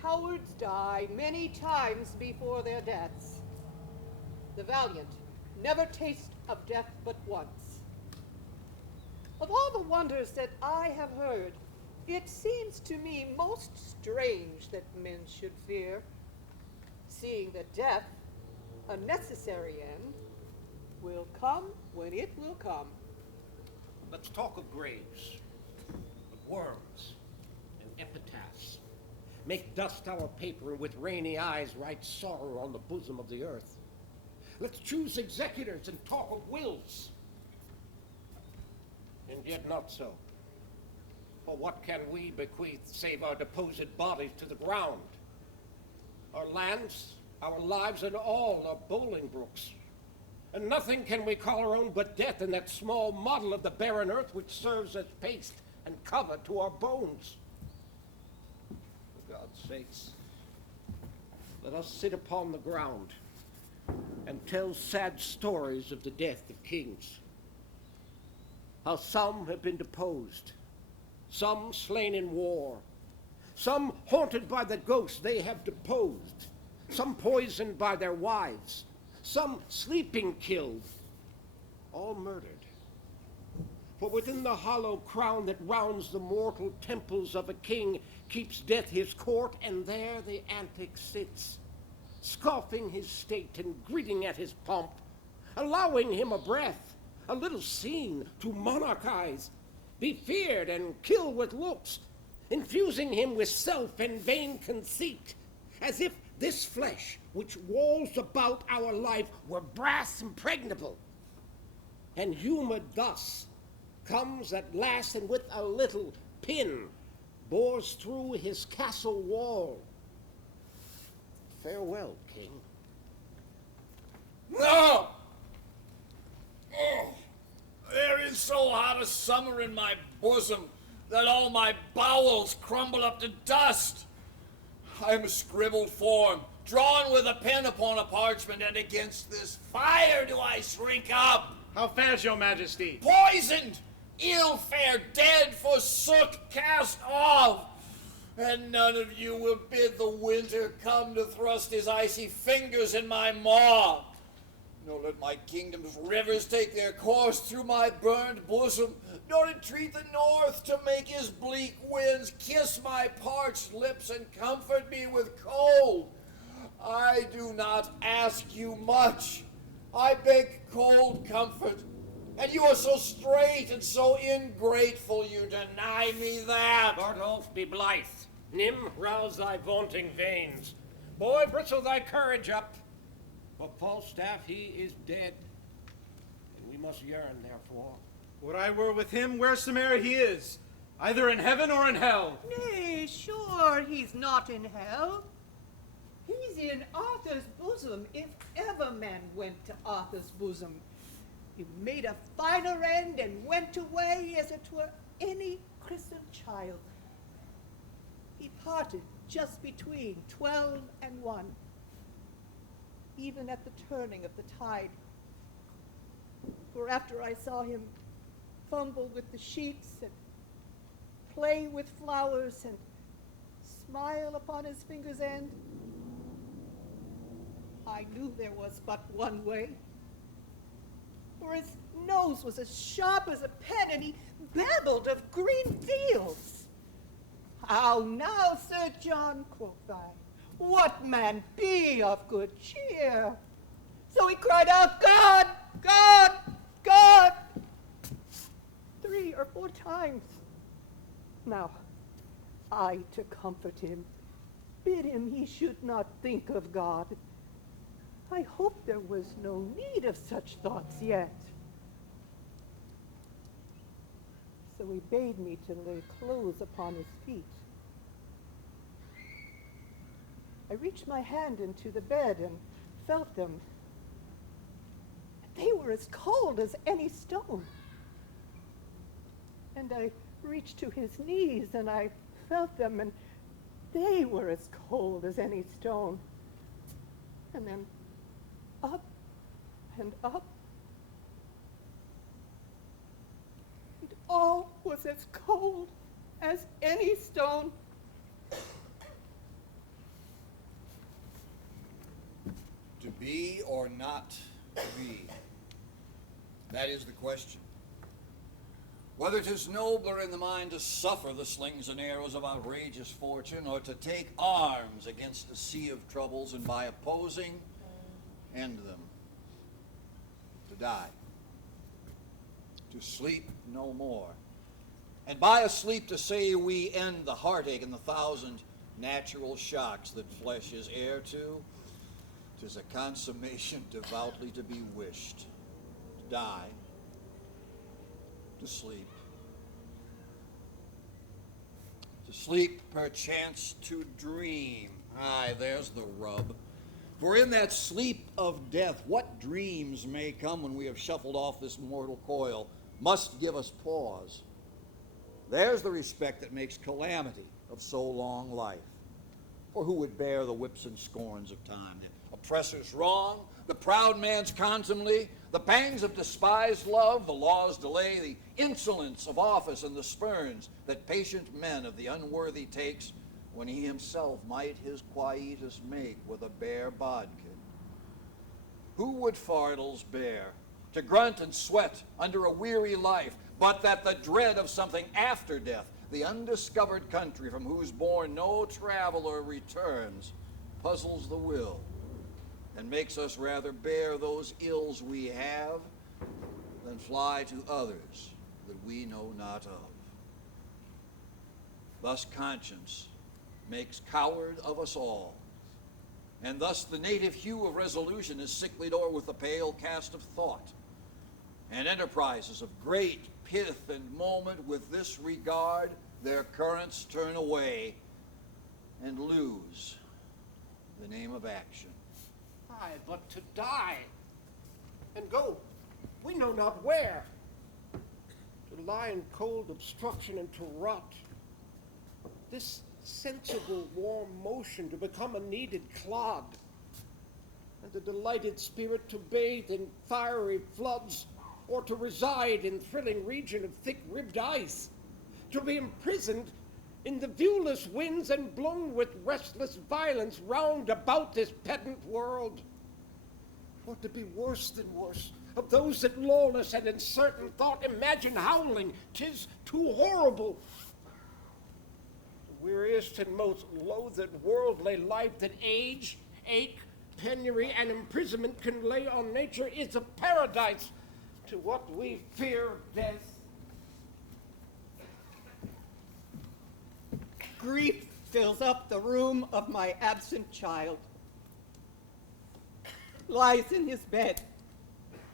Cowards die many times before their deaths. The valiant never taste of death but once. Of all the wonders that I have heard, it seems to me most strange that men should fear, seeing that death, a necessary end, will come when it will come. Let's talk of graves, of worms, and epitaphs. make dust our paper, and with rainy eyes write sorrow on the bosom of the earth. Let's choose executors and talk of wills. And yet not so. For what can we bequeath save our deposed bodies to the ground? Our lands, our lives, and all are bowling brooks. And nothing can we call our own but death in that small model of the barren earth which serves as paste and cover to our bones. For God's sakes, let us sit upon the ground and tell sad stories of the death of kings. How some have been deposed, some slain in war, some haunted by the ghosts they have deposed, some poisoned by their wives, some sleeping killed, all murdered. For within the hollow crown that rounds the mortal temples of a king keeps death his court, and there the antic sits, scoffing his state and gritting at his pomp, allowing him a breath, a little scene to monarchize, be feared and kill with looks, infusing him with self and vain conceit, as if this flesh which walls about our life were brass impregnable, and humid thus comes at last and with a little pin bores through his castle wall. Farewell, King. No! Oh, there is so hot a summer in my bosom that all my bowels crumble up to dust. I am a scribbled form, drawn with a pen upon a parchment, and against this fire do I shrink up. How fares your majesty? Poisoned, ill fared, dead, forsook, cast off. And none of you will bid the winter come to thrust his icy fingers in my maw. Nor let my kingdom's rivers take their course through my burned bosom, nor entreat the north to make his bleak winds kiss my parched lips and comfort me with cold. I do not ask you much. I beg cold comfort, and you are so straight and so ingrateful you deny me that. Bardolph, be blithe. Nym, rouse thy vaunting veins. Boy, bristle thy courage up. For Falstaff, he is dead, and we must yearn therefore. Would I were with him wheresoe'er he is, either in heaven or in hell. Nay, sure, he's not in hell. He's in Arthur's bosom, if ever man went to Arthur's bosom. He made a finer end and went away as it were any christened child. He parted just between 12 and 1, even at the turning of the tide. For after I saw him fumble with the sheets and play with flowers and smile upon his finger's end, I knew there was but one way. For his nose was as sharp as a pen, and he babbled of green fields. How now, Sir John, quoth I, what man be of good cheer? So he cried out, God, God, God, 3 or 4 times. Now, I, to comfort him, bid him he should not think of God. I hope there was no need of such thoughts yet. So he bade me to lay clothes upon his feet. I reached my hand into the bed and felt them. They were as cold as any stone. And I reached to his knees and I felt them, and they were as cold as any stone. And then up and up. And all was as cold as any stone. To be or not to be? That is the question. Whether 'tis nobler in the mind to suffer the slings and arrows of outrageous fortune, or to take arms against a sea of troubles and by opposing end them. To die. To sleep no more. And by a sleep to say we end the heartache and the thousand natural shocks that flesh is heir to, 'tis a consummation devoutly to be wished. To die, to sleep. To sleep, perchance to dream. Aye, there's the rub. For in that sleep of death, what dreams may come when we have shuffled off this mortal coil must give us pause. There's the respect that makes calamity of so long life. For who would bear the whips and scorns of time? The oppressor's wrong, the proud man's contumely, the pangs of despised love, the law's delay, the insolence of office, and the spurns that patient men of the unworthy takes, when he himself might his quietus make with a bare bodkin. Who would fardels bear, to grunt and sweat under a weary life, but that the dread of something after death, the undiscovered country from whose bourne no traveler returns, puzzles the will, and makes us rather bear those ills we have than fly to others that we know not of. Thus conscience makes coward of us all, and thus the native hue of resolution is sicklied o'er with the pale cast of thought, and enterprises of great pith and moment with this regard their currents turn away and lose the name of action. Aye, but to die and go, we know not where, to lie in cold obstruction and to rot, this sensible warm motion to become a kneaded clod, and the delighted spirit to bathe in fiery floods, or to reside in thrilling region of thick-ribbed ice, to be imprisoned in the viewless winds and blown with restless violence round about this pedant world, or to be worse than worse of those that lawless and in certain thought imagine howling. 'Tis too horrible. The weariest and most loathed worldly life that age, ache, penury, and imprisonment can lay on nature is a paradise to what we fear death. Grief fills up the room of my absent child. Lies in his bed,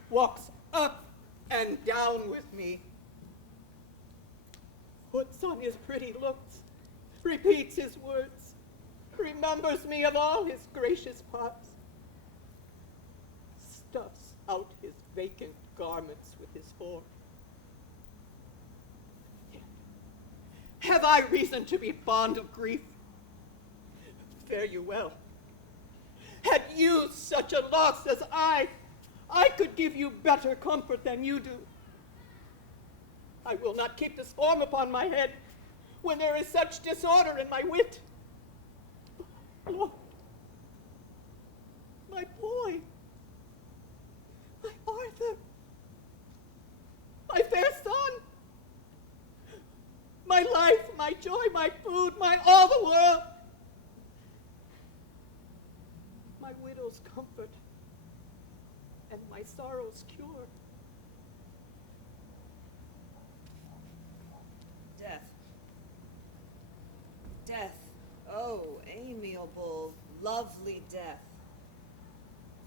walks up and down with me, puts on his pretty looks, repeats his words, remembers me of all his gracious parts, stuffs out his vacant garments with his form. Have I reason to be fond of grief? Fare you well. Had you such a loss as I could give you better comfort than you do. I will not keep this form upon my head when there is such disorder in my wit. Lord, my boy, my Arthur, my fair son, my life, my joy, my food, my all the world, my widow's comfort, and my sorrow's cure. Death. Death. Oh, amiable, lovely death.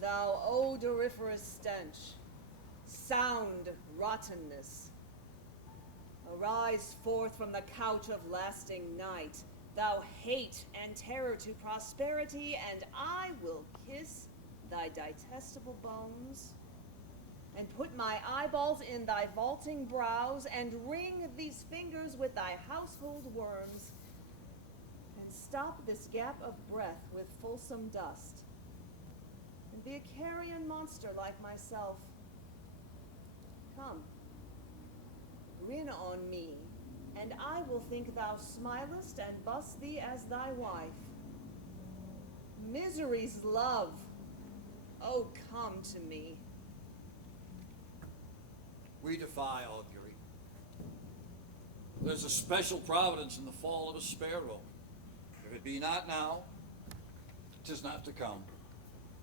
Thou odoriferous stench, sound rottenness. Arise forth from the couch of lasting night, thou hate and terror to prosperity, and I will kiss thy detestable bones, and put my eyeballs in thy vaulting brows, and wring these fingers with thy household worms, and stop this gap of breath with fulsome dust, and be a carrion monster like myself. Come, grin on me, and I will think thou smilest and bust thee as thy wife. Misery's love, oh, come to me. We defy augury. There's a special providence in the fall of a sparrow. If it be not now, 'tis not to come.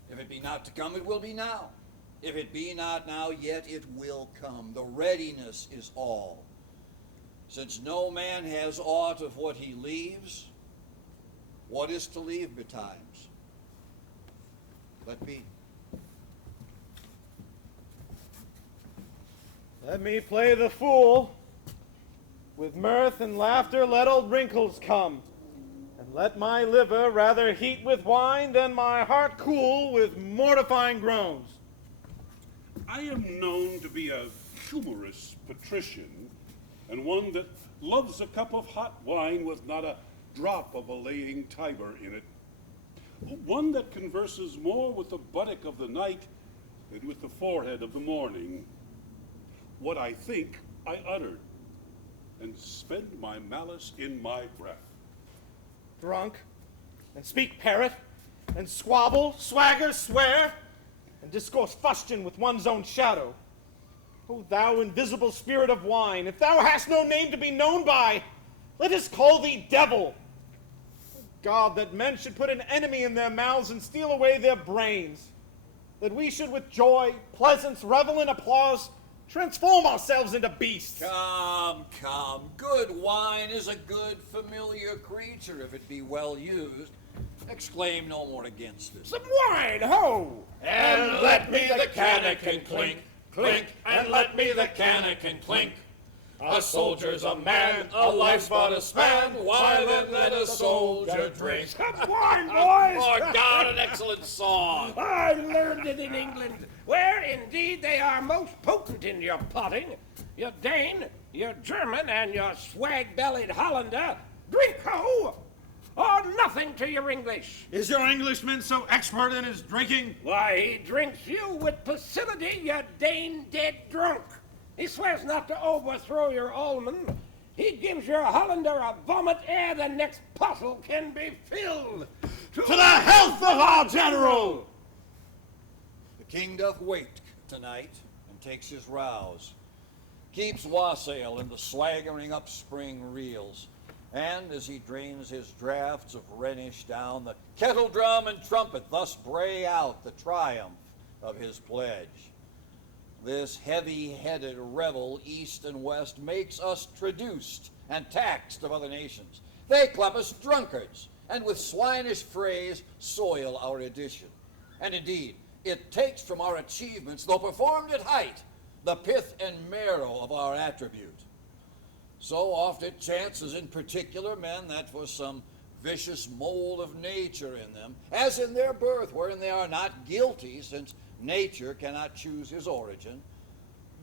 If it be not to come, it will be now. If it be not now, yet it will come. The readiness is all. Since no man has aught of what he leaves, what is to leave betimes? Let be. Let me play the fool. With mirth and laughter let old wrinkles come, and let my liver rather heat with wine than my heart cool with mortifying groans. I am known to be a humorous patrician, and one that loves a cup of hot wine with not a drop of allaying Tiber in it. One that converses more with the buttock of the night than with the forehead of the morning. What I think I uttered, and spend my malice in my breath. Drunk, and speak parrot, and squabble, swagger, swear, and discourse fustian with one's own shadow. O thou invisible spirit of wine, if thou hast no name to be known by, let us call thee devil. O God, that men should put an enemy in their mouths and steal away their brains, that we should with joy, pleasance, revel in applause, transform ourselves into beasts. Come, come. Good wine is a good, familiar creature if it be well used. Exclaim no more against it. Some wine, ho! And let me the cannikin clink, clink, and let me the cannikin clink. A soldier's a man, a life's but a span. Why then let a soldier drink? Some wine, boys! Oh God, an excellent song. I learned it in England, where indeed they are most potent in your potting. Your Dane, your German, and your swag-bellied Hollander, drink ho! Or nothing to your English. Is your Englishman so expert in his drinking? Why, he drinks you with facility, your Dane dead drunk. He swears not to overthrow your almond. He gives your Hollander a vomit ere the next bottle can be filled. To the health of our general! The king doth wait tonight and takes his rouse, keeps wassail in the swaggering upspring reels, and as he drains his draughts of Rhenish down, the kettle drum and trumpet thus bray out the triumph of his pledge. This heavy-headed revel east and west makes us traduced and taxed of other nations. They club us drunkards, and with swinish phrase soil our edition. And indeed, it takes from our achievements, though performed at height, the pith and marrow of our attribute. So oft it chances in particular men that for some vicious mold of nature in them, as in their birth, wherein they are not guilty, since nature cannot choose his origin,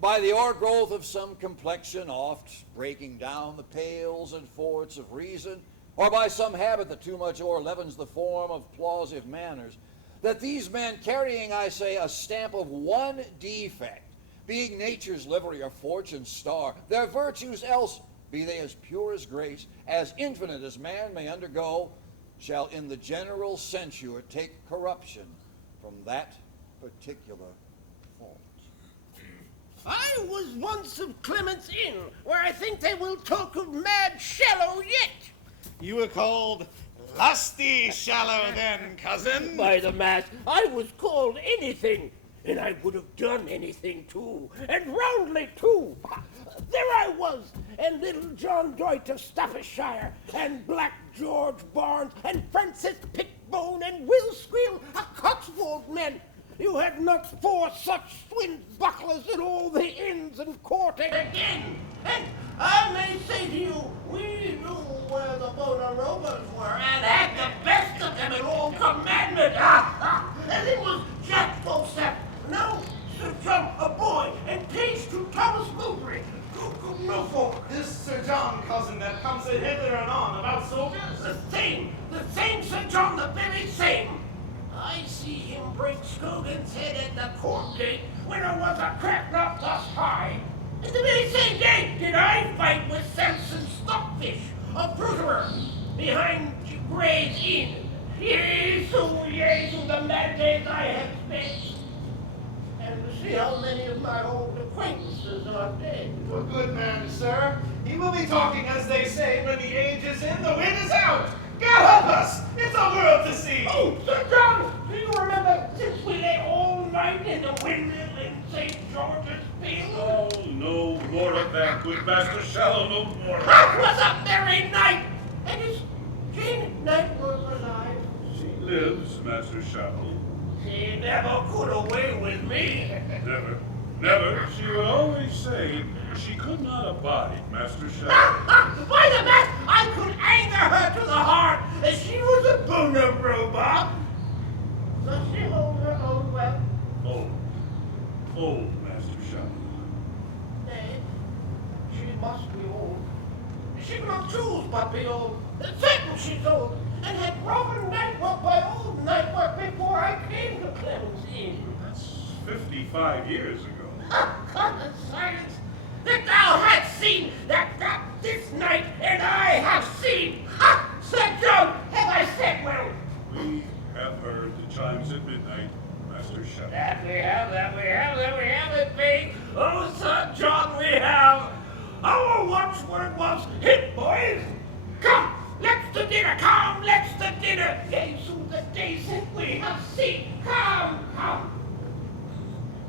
by the o'ergrowth of some complexion oft breaking down the pales and forts of reason, or by some habit that too much o'erleavens the form of plausive manners, that these men carrying, I say, a stamp of one defect, being nature's livery or fortune's star, their virtues else, be they as pure as grace, as infinite as man may undergo, shall in the general censure take corruption from that particular fault. I was once of Clement's Inn, where I think they will talk of mad shallow yet. You were called lusty shallow then, cousin. By the mass, I was called anything, and I would have done anything too, and roundly too. There I was, and little John Doit of Staffordshire, and Black George Barnes, and Francis Pickbone, and Will Squeal, a Cotswold men. You had not four such swinbucklers in all the inns and quarters again. And I may say to you, we knew where the Bonarovas were, and had the best of them in all commandment. And it was Jack Falstaff, no, Sir John, a boy, and page to Thomas Mowbray. No folk. This Sir John, cousin, that comes hither and on about soldiers? The same Sir John, the very same. I see him break Scogan's head at the court gate when there was a crack not thus high. And the very same day did I fight with Samson Stockfish, a fruiterer, behind Gray's Inn. Jesu, the mad days I have spent. And to see how many of my old acquaintances are dead. A good man, sir. He will be talking, as they say, when the age is in, the wind is out. God help us! It's a world to see! Oh, Sir John, do you remember since we lay all night in the windmill in St. George's Field? Oh, no more of that, good Master Shallow, no more. That was a merry night! And his Jane Knight was Master Shadow. She never could away with me. Never, never. She would always say she could not abide Master Shadow. By the mask, I could anger her to the heart, as she was a boner robot. Does she hold her own well? Old Master Shadow. Nay, she must be old. She cannot choose but be old. Certain she's old, and had broken night work by old night work before I came to Clemens Inn. That's 55 years ago. Common silence, that thou hast seen, that this night, and I have seen. Ha! Sir John, have I said well? We have heard the chimes at midnight, Master Shadow. That we have it, me. Oh, Sir John, we have. Our watchword was hit, boys. Come, let's to dinner. Come, let's to dinner. Yea, soon the day since we have seen. Come, come.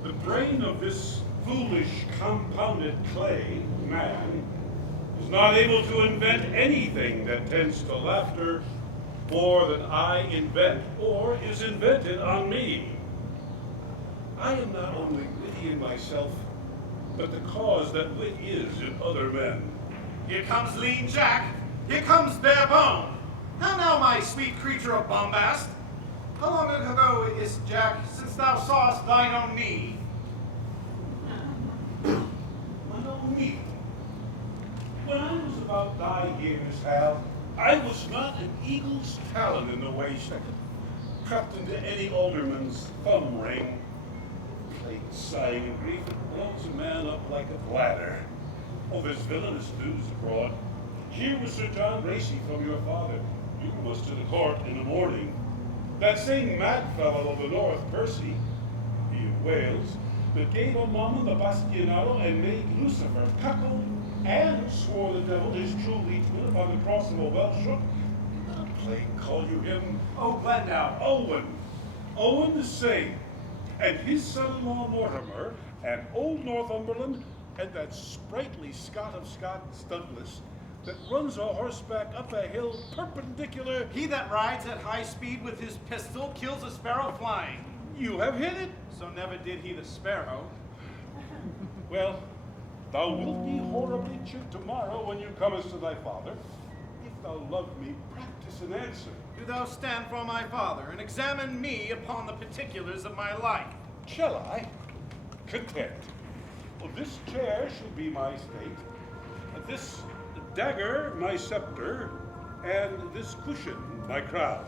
The brain of this foolish compounded clay man is not able to invent anything that tends to laughter more than I invent or is invented on me. I am not only witty in myself, but the cause that wit is in other men. Here comes lean Jack. Here comes bare bone. How now, my sweet creature of bombast? How long ago is Jack since thou sawest thine own knee? My own knee. When I was about thy years, Hal, I was not an eagle's talon in the waist, crept into any alderman's thumb ring. Plain sighing and grief blows a man up like a bladder. Oh, there's villainous news abroad. Here was Sir John Racy from your father. You was to the court in the morning. That same mad fellow of the north, Percy, he of Wales, that gave a Mammon the bastionado and made Lucifer cuckold and swore the devil his true liegeman upon the cross of a Welsh. Plain call you him, Glendow. Owen the same, and his son-in-law Mortimer, and old Northumberland, and that sprightly Scot of Scott, Studless, that runs a horseback up a hill perpendicular. He that rides at high speed with his pistol kills a sparrow flying. You have hit it. So never did he the sparrow. Well, thou wilt be horribly chid tomorrow when you comest to thy father. If thou love me, practice an answer. Do thou stand for my father, and examine me upon the particulars of my life. Shall I? Content. Well, this chair shall be my state, this dagger my scepter, and this cushion my crown.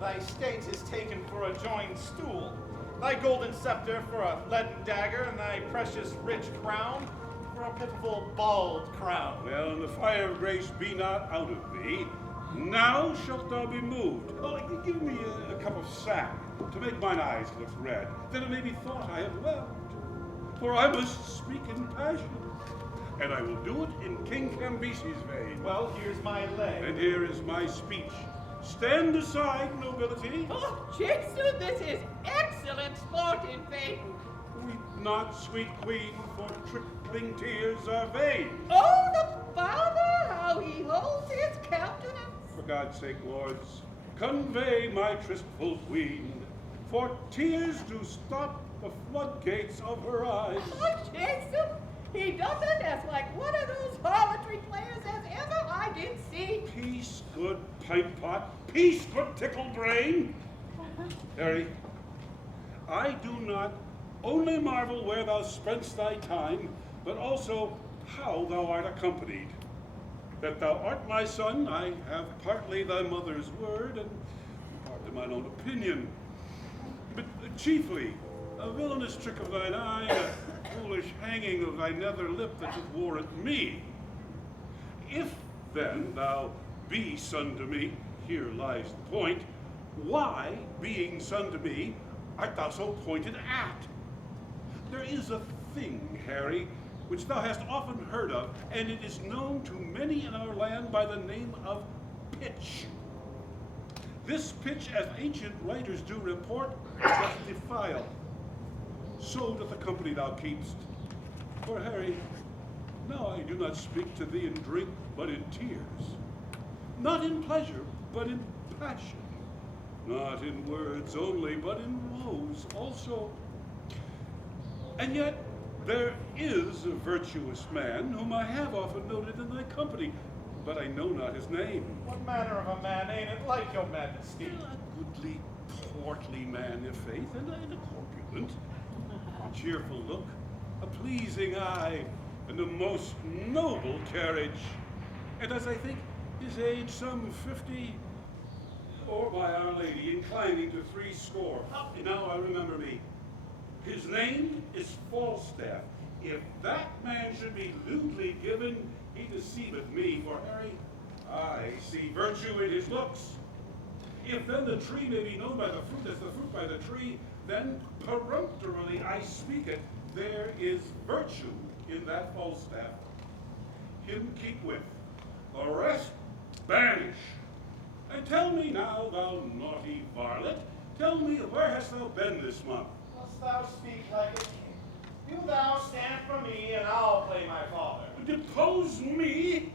Thy state is taken for a joined stool, thy golden scepter for a leaden dagger, and thy precious rich crown for a pitiful bald crown. Well, and the fire of grace be not out of thee. Now shalt thou be moved. Oh, give me a cup of sack to make mine eyes look red. Then it may be thought I have wept. For I must speak in passion, and I will do it in King Cambyses' vein. Well, here's my lay. And here is my speech. Stand aside, nobility. Oh, Jason, this is excellent sport in vain. Weep not, sweet queen, for trickling tears are vain. Oh, the father, how he holds his countenance. For God's sake, lords, convey my tristful queen, for tears do stop the floodgates of her eyes. Oh, Jason, he doesn't as like one of those harlotry players as ever I did see. Peace, good pint pot. Peace, good tickle brain. Harry, I do not only marvel where thou spendst thy time, but also how thou art accompanied. That thou art my son, I have partly thy mother's word, and partly mine own opinion. But chiefly, a villainous trick of thine eye, a foolish hanging of thy nether lip that doth warrant me. If, then, thou be son to me, here lies the point, why, being son to me, art thou so pointed at? There is a thing, Harry, which thou hast often heard of, and it is known to many in our land by the name of pitch. This pitch, as ancient writers do report, doth defile. So doth the company thou keepst. For, Harry, now I do not speak to thee in drink, but in tears. Not in pleasure, but in passion. not in words only, but in woes also. And yet there is a virtuous man whom I have often noted in thy company, but I know not his name. What manner of a man ain't it like your majesty? A goodly, portly man, if faith, and a corpulent, a cheerful look, a pleasing eye, and a most noble carriage. And as I think, his age some 50, or by Our Lady, inclining to 60. Now I remember me. His name is Falstaff. If that man should be lewdly given, he deceiveth me, for Harry, I see virtue in his looks. If then the tree may be known by the fruit as the fruit by the tree, then peremptorily I speak it, there is virtue in that Falstaff. Him keep with, the rest banish. And tell me now, thou naughty varlet, tell me, where hast thou been this month? Dost thou speak like a king? Do thou stand for me, and I'll play my father. Depose me?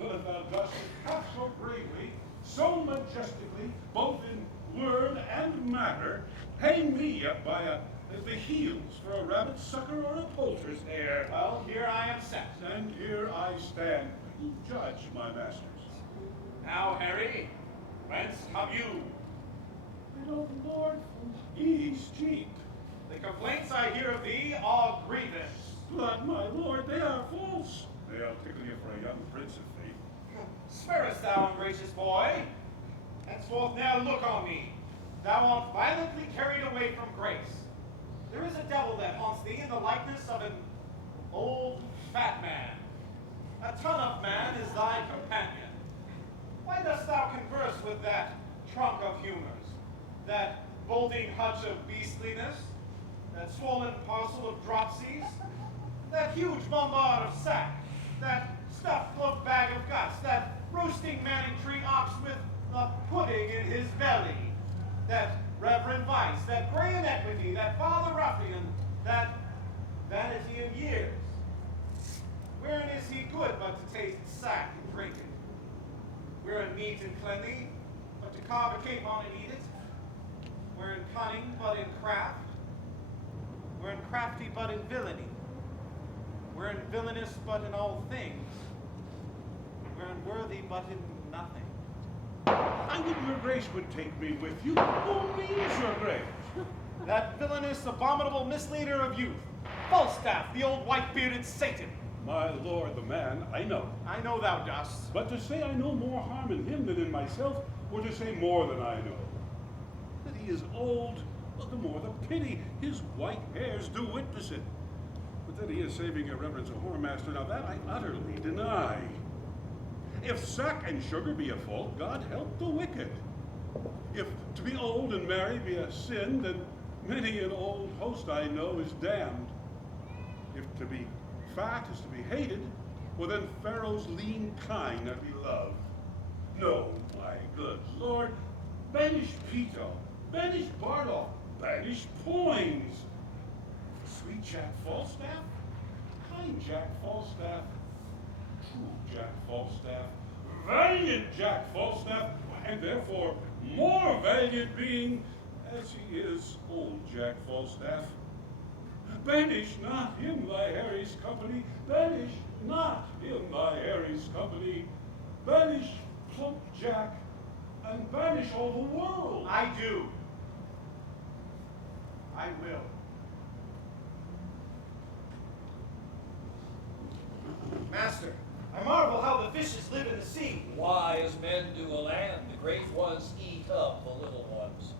Well, if thou dost it half so bravely, so majestically, both in word and matter, hang me up by the heels for a rabbit's sucker or a poulter's hair. Well, here I am set. And here I stand. You judge, my masters. Now, Harry, whence come you? Little lord from East Cheap. The complaints I hear of thee are grievous. But, my lord, they are false. They'll tickle you for a young prince of faith. Swearest thou, ungracious boy? Henceforth ne'er look on me. Thou art violently carried away from grace. There is a devil that haunts thee in the likeness of an old fat man. A ton-up man is thy companion. Why dost thou converse with that trunk of humors, that bolting hutch of beastliness, that swollen parcel of dropsies, that huge bombard of sack, that stuffed cloak bag of guts, that roasting Manningtree ox with a pudding in his belly, that reverend vice, that gray inequity, that father ruffian, that vanity of years? Wherein is he good but to taste sack and drink it? Wherein neat and cleanly, but to carve a cape on and eat it? Wherein cunning but in craft? Wherein crafty but in villainy? Wherein villainous but in all things? Wherein worthy but in nothing? I would your grace would take me with you. Who means your grace? That villainous, abominable misleader of youth, Falstaff, the old white-bearded Satan. My lord, the man, I know. I know thou dost. But to say I know more harm in him than in myself, or to say more than I know. That he is old, well, the more the pity. His white hairs do witness it. But that he is saving your reverence a whoremaster, now that I utterly deny. If sack and sugar be a fault, God help the wicked. If to be old and merry be a sin, then many an old host I know is damned. If to be fat is to be hated, well then Pharaoh's lean kine are beloved. No, my good lord, banish Peto, banish Bardolph, banish Poins. Sweet Jack Falstaff, kind Jack Falstaff, true Jack Falstaff, valiant Jack Falstaff, and therefore more valiant being as he is old Jack Falstaff. Banish not him thy Harry's company, banish not him thy Harry's company, banish plump Jack, and banish all the world. I do. I will. Master, I marvel how the fishes live in the sea. Why, as men do a land, the great ones eat up the little ones.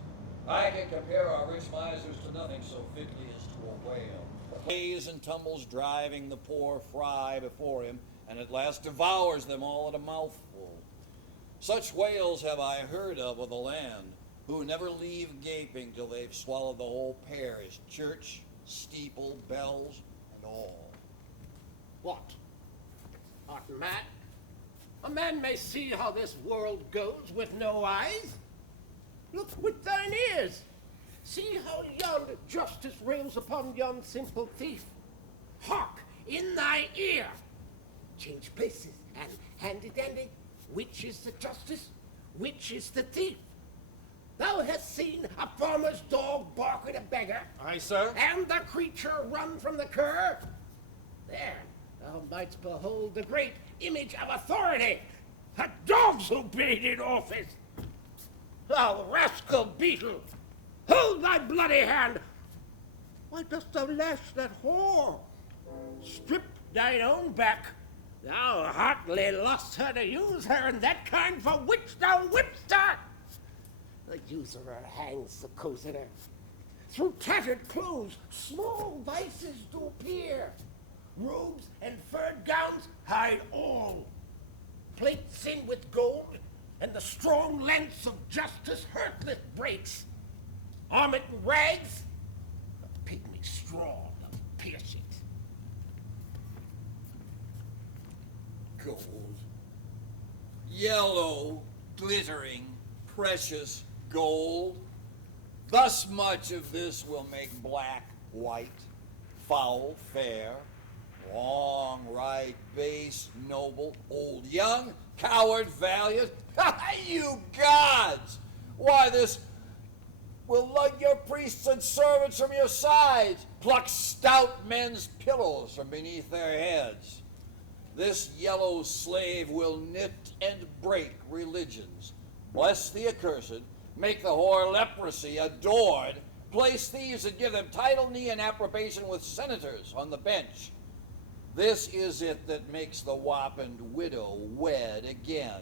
I can compare our rich misers to nothing so fitly as to a whale. Plays and tumbles driving the poor fry before him, and at last devours them all at a mouthful. Such whales have I heard of the land, who never leave gaping till they've swallowed the whole parish, church, steeple, bells, and all. What? Art mad? A man may see how this world goes with no eyes. Look with thine ears. See how yonder justice rails upon yon simple thief. Hark in thy ear. Change places and handy-dandy. Which is the justice? Which is the thief? Thou hast seen a farmer's dog bark at a beggar, Aye, sir. and the creature run from the cur? There, thou mightst behold the great image of authority, a dog's obeyed in office. Thou rascal beetle, hold thy bloody hand. Why dost thou lash that whore? Strip thine own back. Thou heartily lost her to use her in that kind for which thou whipp'st her. The usurer hangs the cozener. Through tattered clothes, small vices do appear. Robes and furred gowns hide all. Plates in with gold, and the strong lance of justice hurtless breaks. Armor in rags, a pygmy straw doth pierce it. Gold. Yellow, glittering, precious gold. Thus much of this will make black white, foul fair, wrong right, base noble, old young, coward valiant. You gods! Why, this will lug your priests and servants from your sides, pluck stout men's pillows from beneath their heads. This yellow slave will knit and break religions, bless the accursed, make the whore leprosy adored, place thieves and give them title, knee, and approbation with senators on the bench. This is it that makes the wappened widow wed again.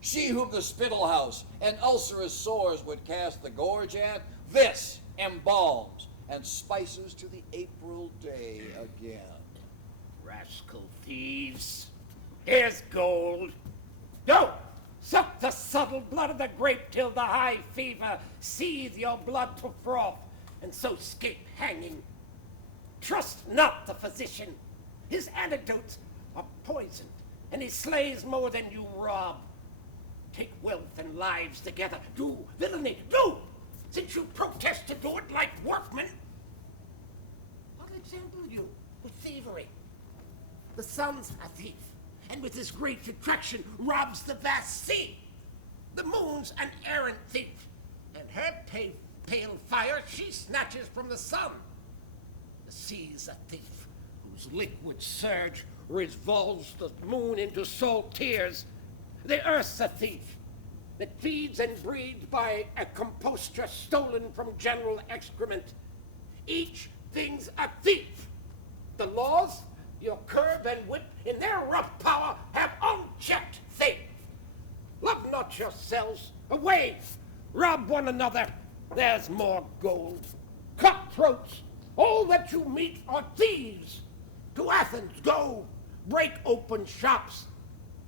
She whom the spittle house and ulcerous sores would cast the gorge at, this embalms and spices to the April day again. Rascal thieves, here's gold. Go, suck the subtle blood of the grape till the high fever seethe your blood to froth, and so scape hanging. Trust not the physician. His antidotes are poisoned, and he slays more than you rob. Take wealth and lives together. Do villainy, do, since you protest to do it like workmen. I'll example you with thievery. The sun's a thief, and with his great attraction robs the vast sea. The moon's an errant thief, and her pale fire she snatches from the sun. The sea's a thief, whose liquid surge revolves the moon into salt tears. The earth's a thief, that feeds and breeds by a composture stolen from general excrement. Each thing's a thief. The laws, your curb and whip, in their rough power, have unchecked faith. Love not yourselves. Away! Rob one another. There's more gold. Cutthroats, all that you meet are thieves. To Athens go. Break open shops.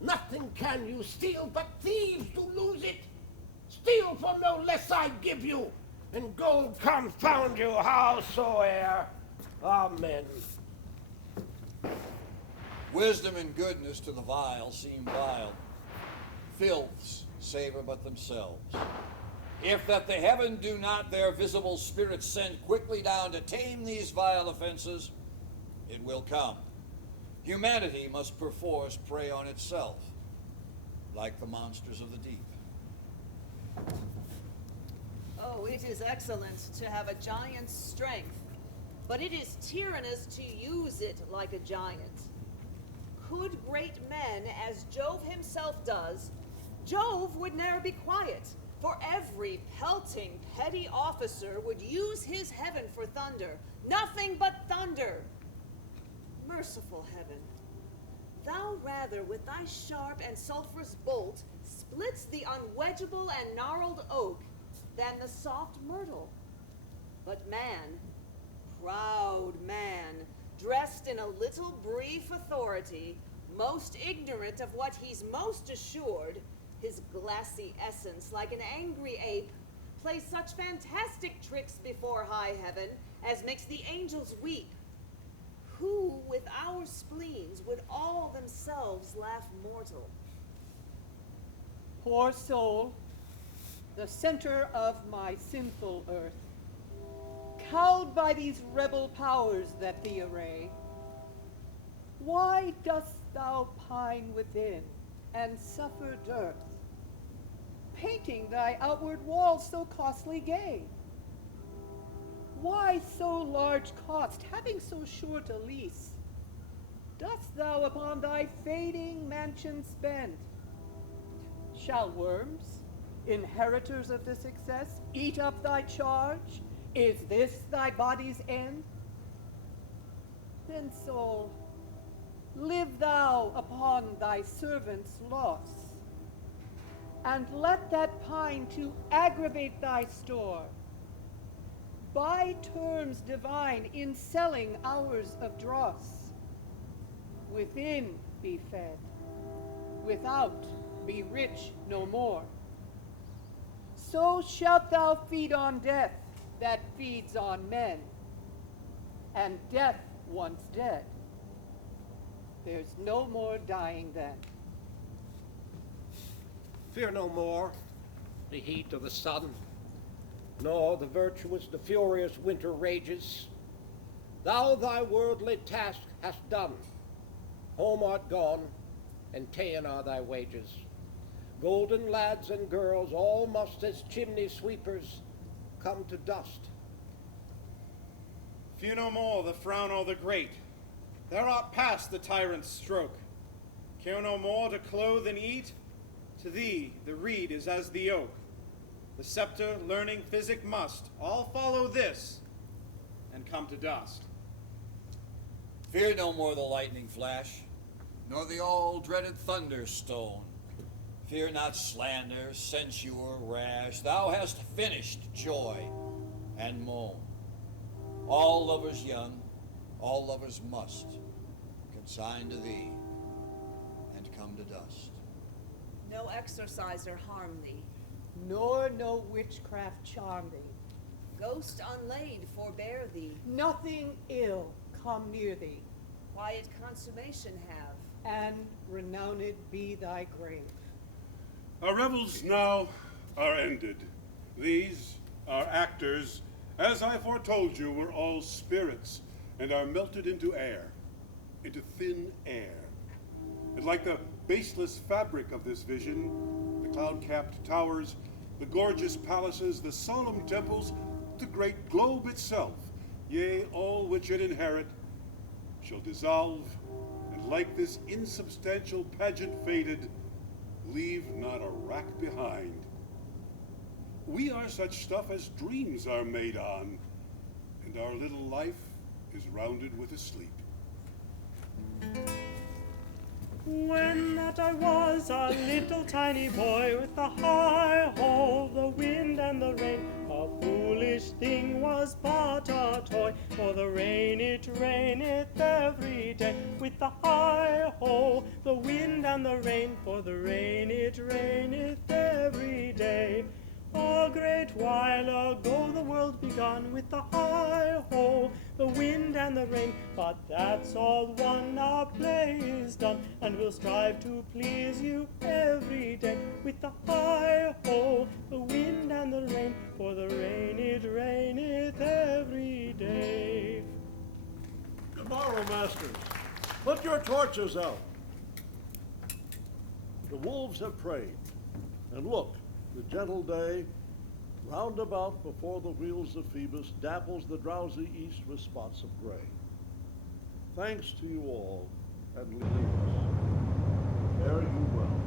Nothing can you steal, but thieves do lose it. Steal for no less I give you, and gold confound you howsoe'er. Amen. Wisdom and goodness to the vile seem vile. Filths savor but themselves. If that the heaven do not their visible spirits send quickly down to tame these vile offenses, it will come. Humanity must perforce prey on itself, like the monsters of the deep. Oh, it is excellent to have a giant's strength, but it is tyrannous to use it like a giant. Could great men, as Jove himself does, Jove would ne'er be quiet, for every pelting petty officer would use his heaven for thunder, nothing but thunder. Merciful heaven, thou rather with thy sharp and sulphurous bolt splits the unwedgeable and gnarled oak than the soft myrtle. But man, proud man, dressed in a little brief authority, most ignorant of what he's most assured, his glassy essence like an angry ape, plays such fantastic tricks before high heaven as makes the angels weep. Who with our spleens would all themselves laugh mortal? Poor soul, the center of my sinful earth, cowed by these rebel powers that thee array, why dost thou pine within and suffer dearth? painting thy outward walls so costly gay? Why so large cost, having so short a lease? Dost thou upon thy fading mansion spend? Shall worms, inheritors of this excess, eat up thy charge? Is this thy body's end? Then, soul, live thou upon thy servant's loss, and let that pine to aggravate thy store. By terms divine in selling hours of dross, within be fed, without be rich no more. So shalt thou feed on death that feeds on men, and death once dead, there's no more dying then. Fear no more the heat of the sun, nor the virtuous, the furious winter rages. Thou thy worldly task hast done. Home art gone, and ta'en are thy wages. Golden lads and girls, all must as chimney sweepers come to dust. Fear no more the frown or the great. Thou art past the tyrant's stroke. Care no more to clothe and eat. To thee the reed is as the oak. The scepter, learning, physic must all follow this and come to dust. Fear no more the lightning flash, nor the all-dreaded thunderstone. Fear not slander, censure, rash. Thou hast finished joy and moan. All lovers young, all lovers must consign to thee and come to dust. No exorciser harm thee. Nor no witchcraft charm thee. Ghost unlaid forbear thee. Nothing ill come near thee. Quiet consummation have. And renowned be thy grave. Our revels now are ended. These, our actors, as I foretold you, were all spirits, and are melted into air, into thin air. And like the baseless fabric of this vision, the cloud-capped towers, the gorgeous palaces, the solemn temples, the great globe itself, yea, all which it inherit, shall dissolve, and like this insubstantial pageant faded, leave not a rack behind. We are such stuff as dreams are made on, and our little life is rounded with a sleep. When that I was a little tiny boy, with the hi-ho, the wind and the rain, a foolish thing was but a toy, for the rain it raineth every day. With the hi-ho, the wind and the rain, for the rain it raineth every day. A great while ago the world begun, with the hi-ho, the wind and the rain, but that's all one, our play is done, and we'll strive to please you every day. With the hi-ho, the wind and the rain, for the rain it raineth every day. Tomorrow, masters, put your torches out. The wolves have preyed, and look, the gentle day, round about before the wheels of Phoebus, dapples the drowsy east with spots of gray. Thanks to you all, and leave us. Fare you well.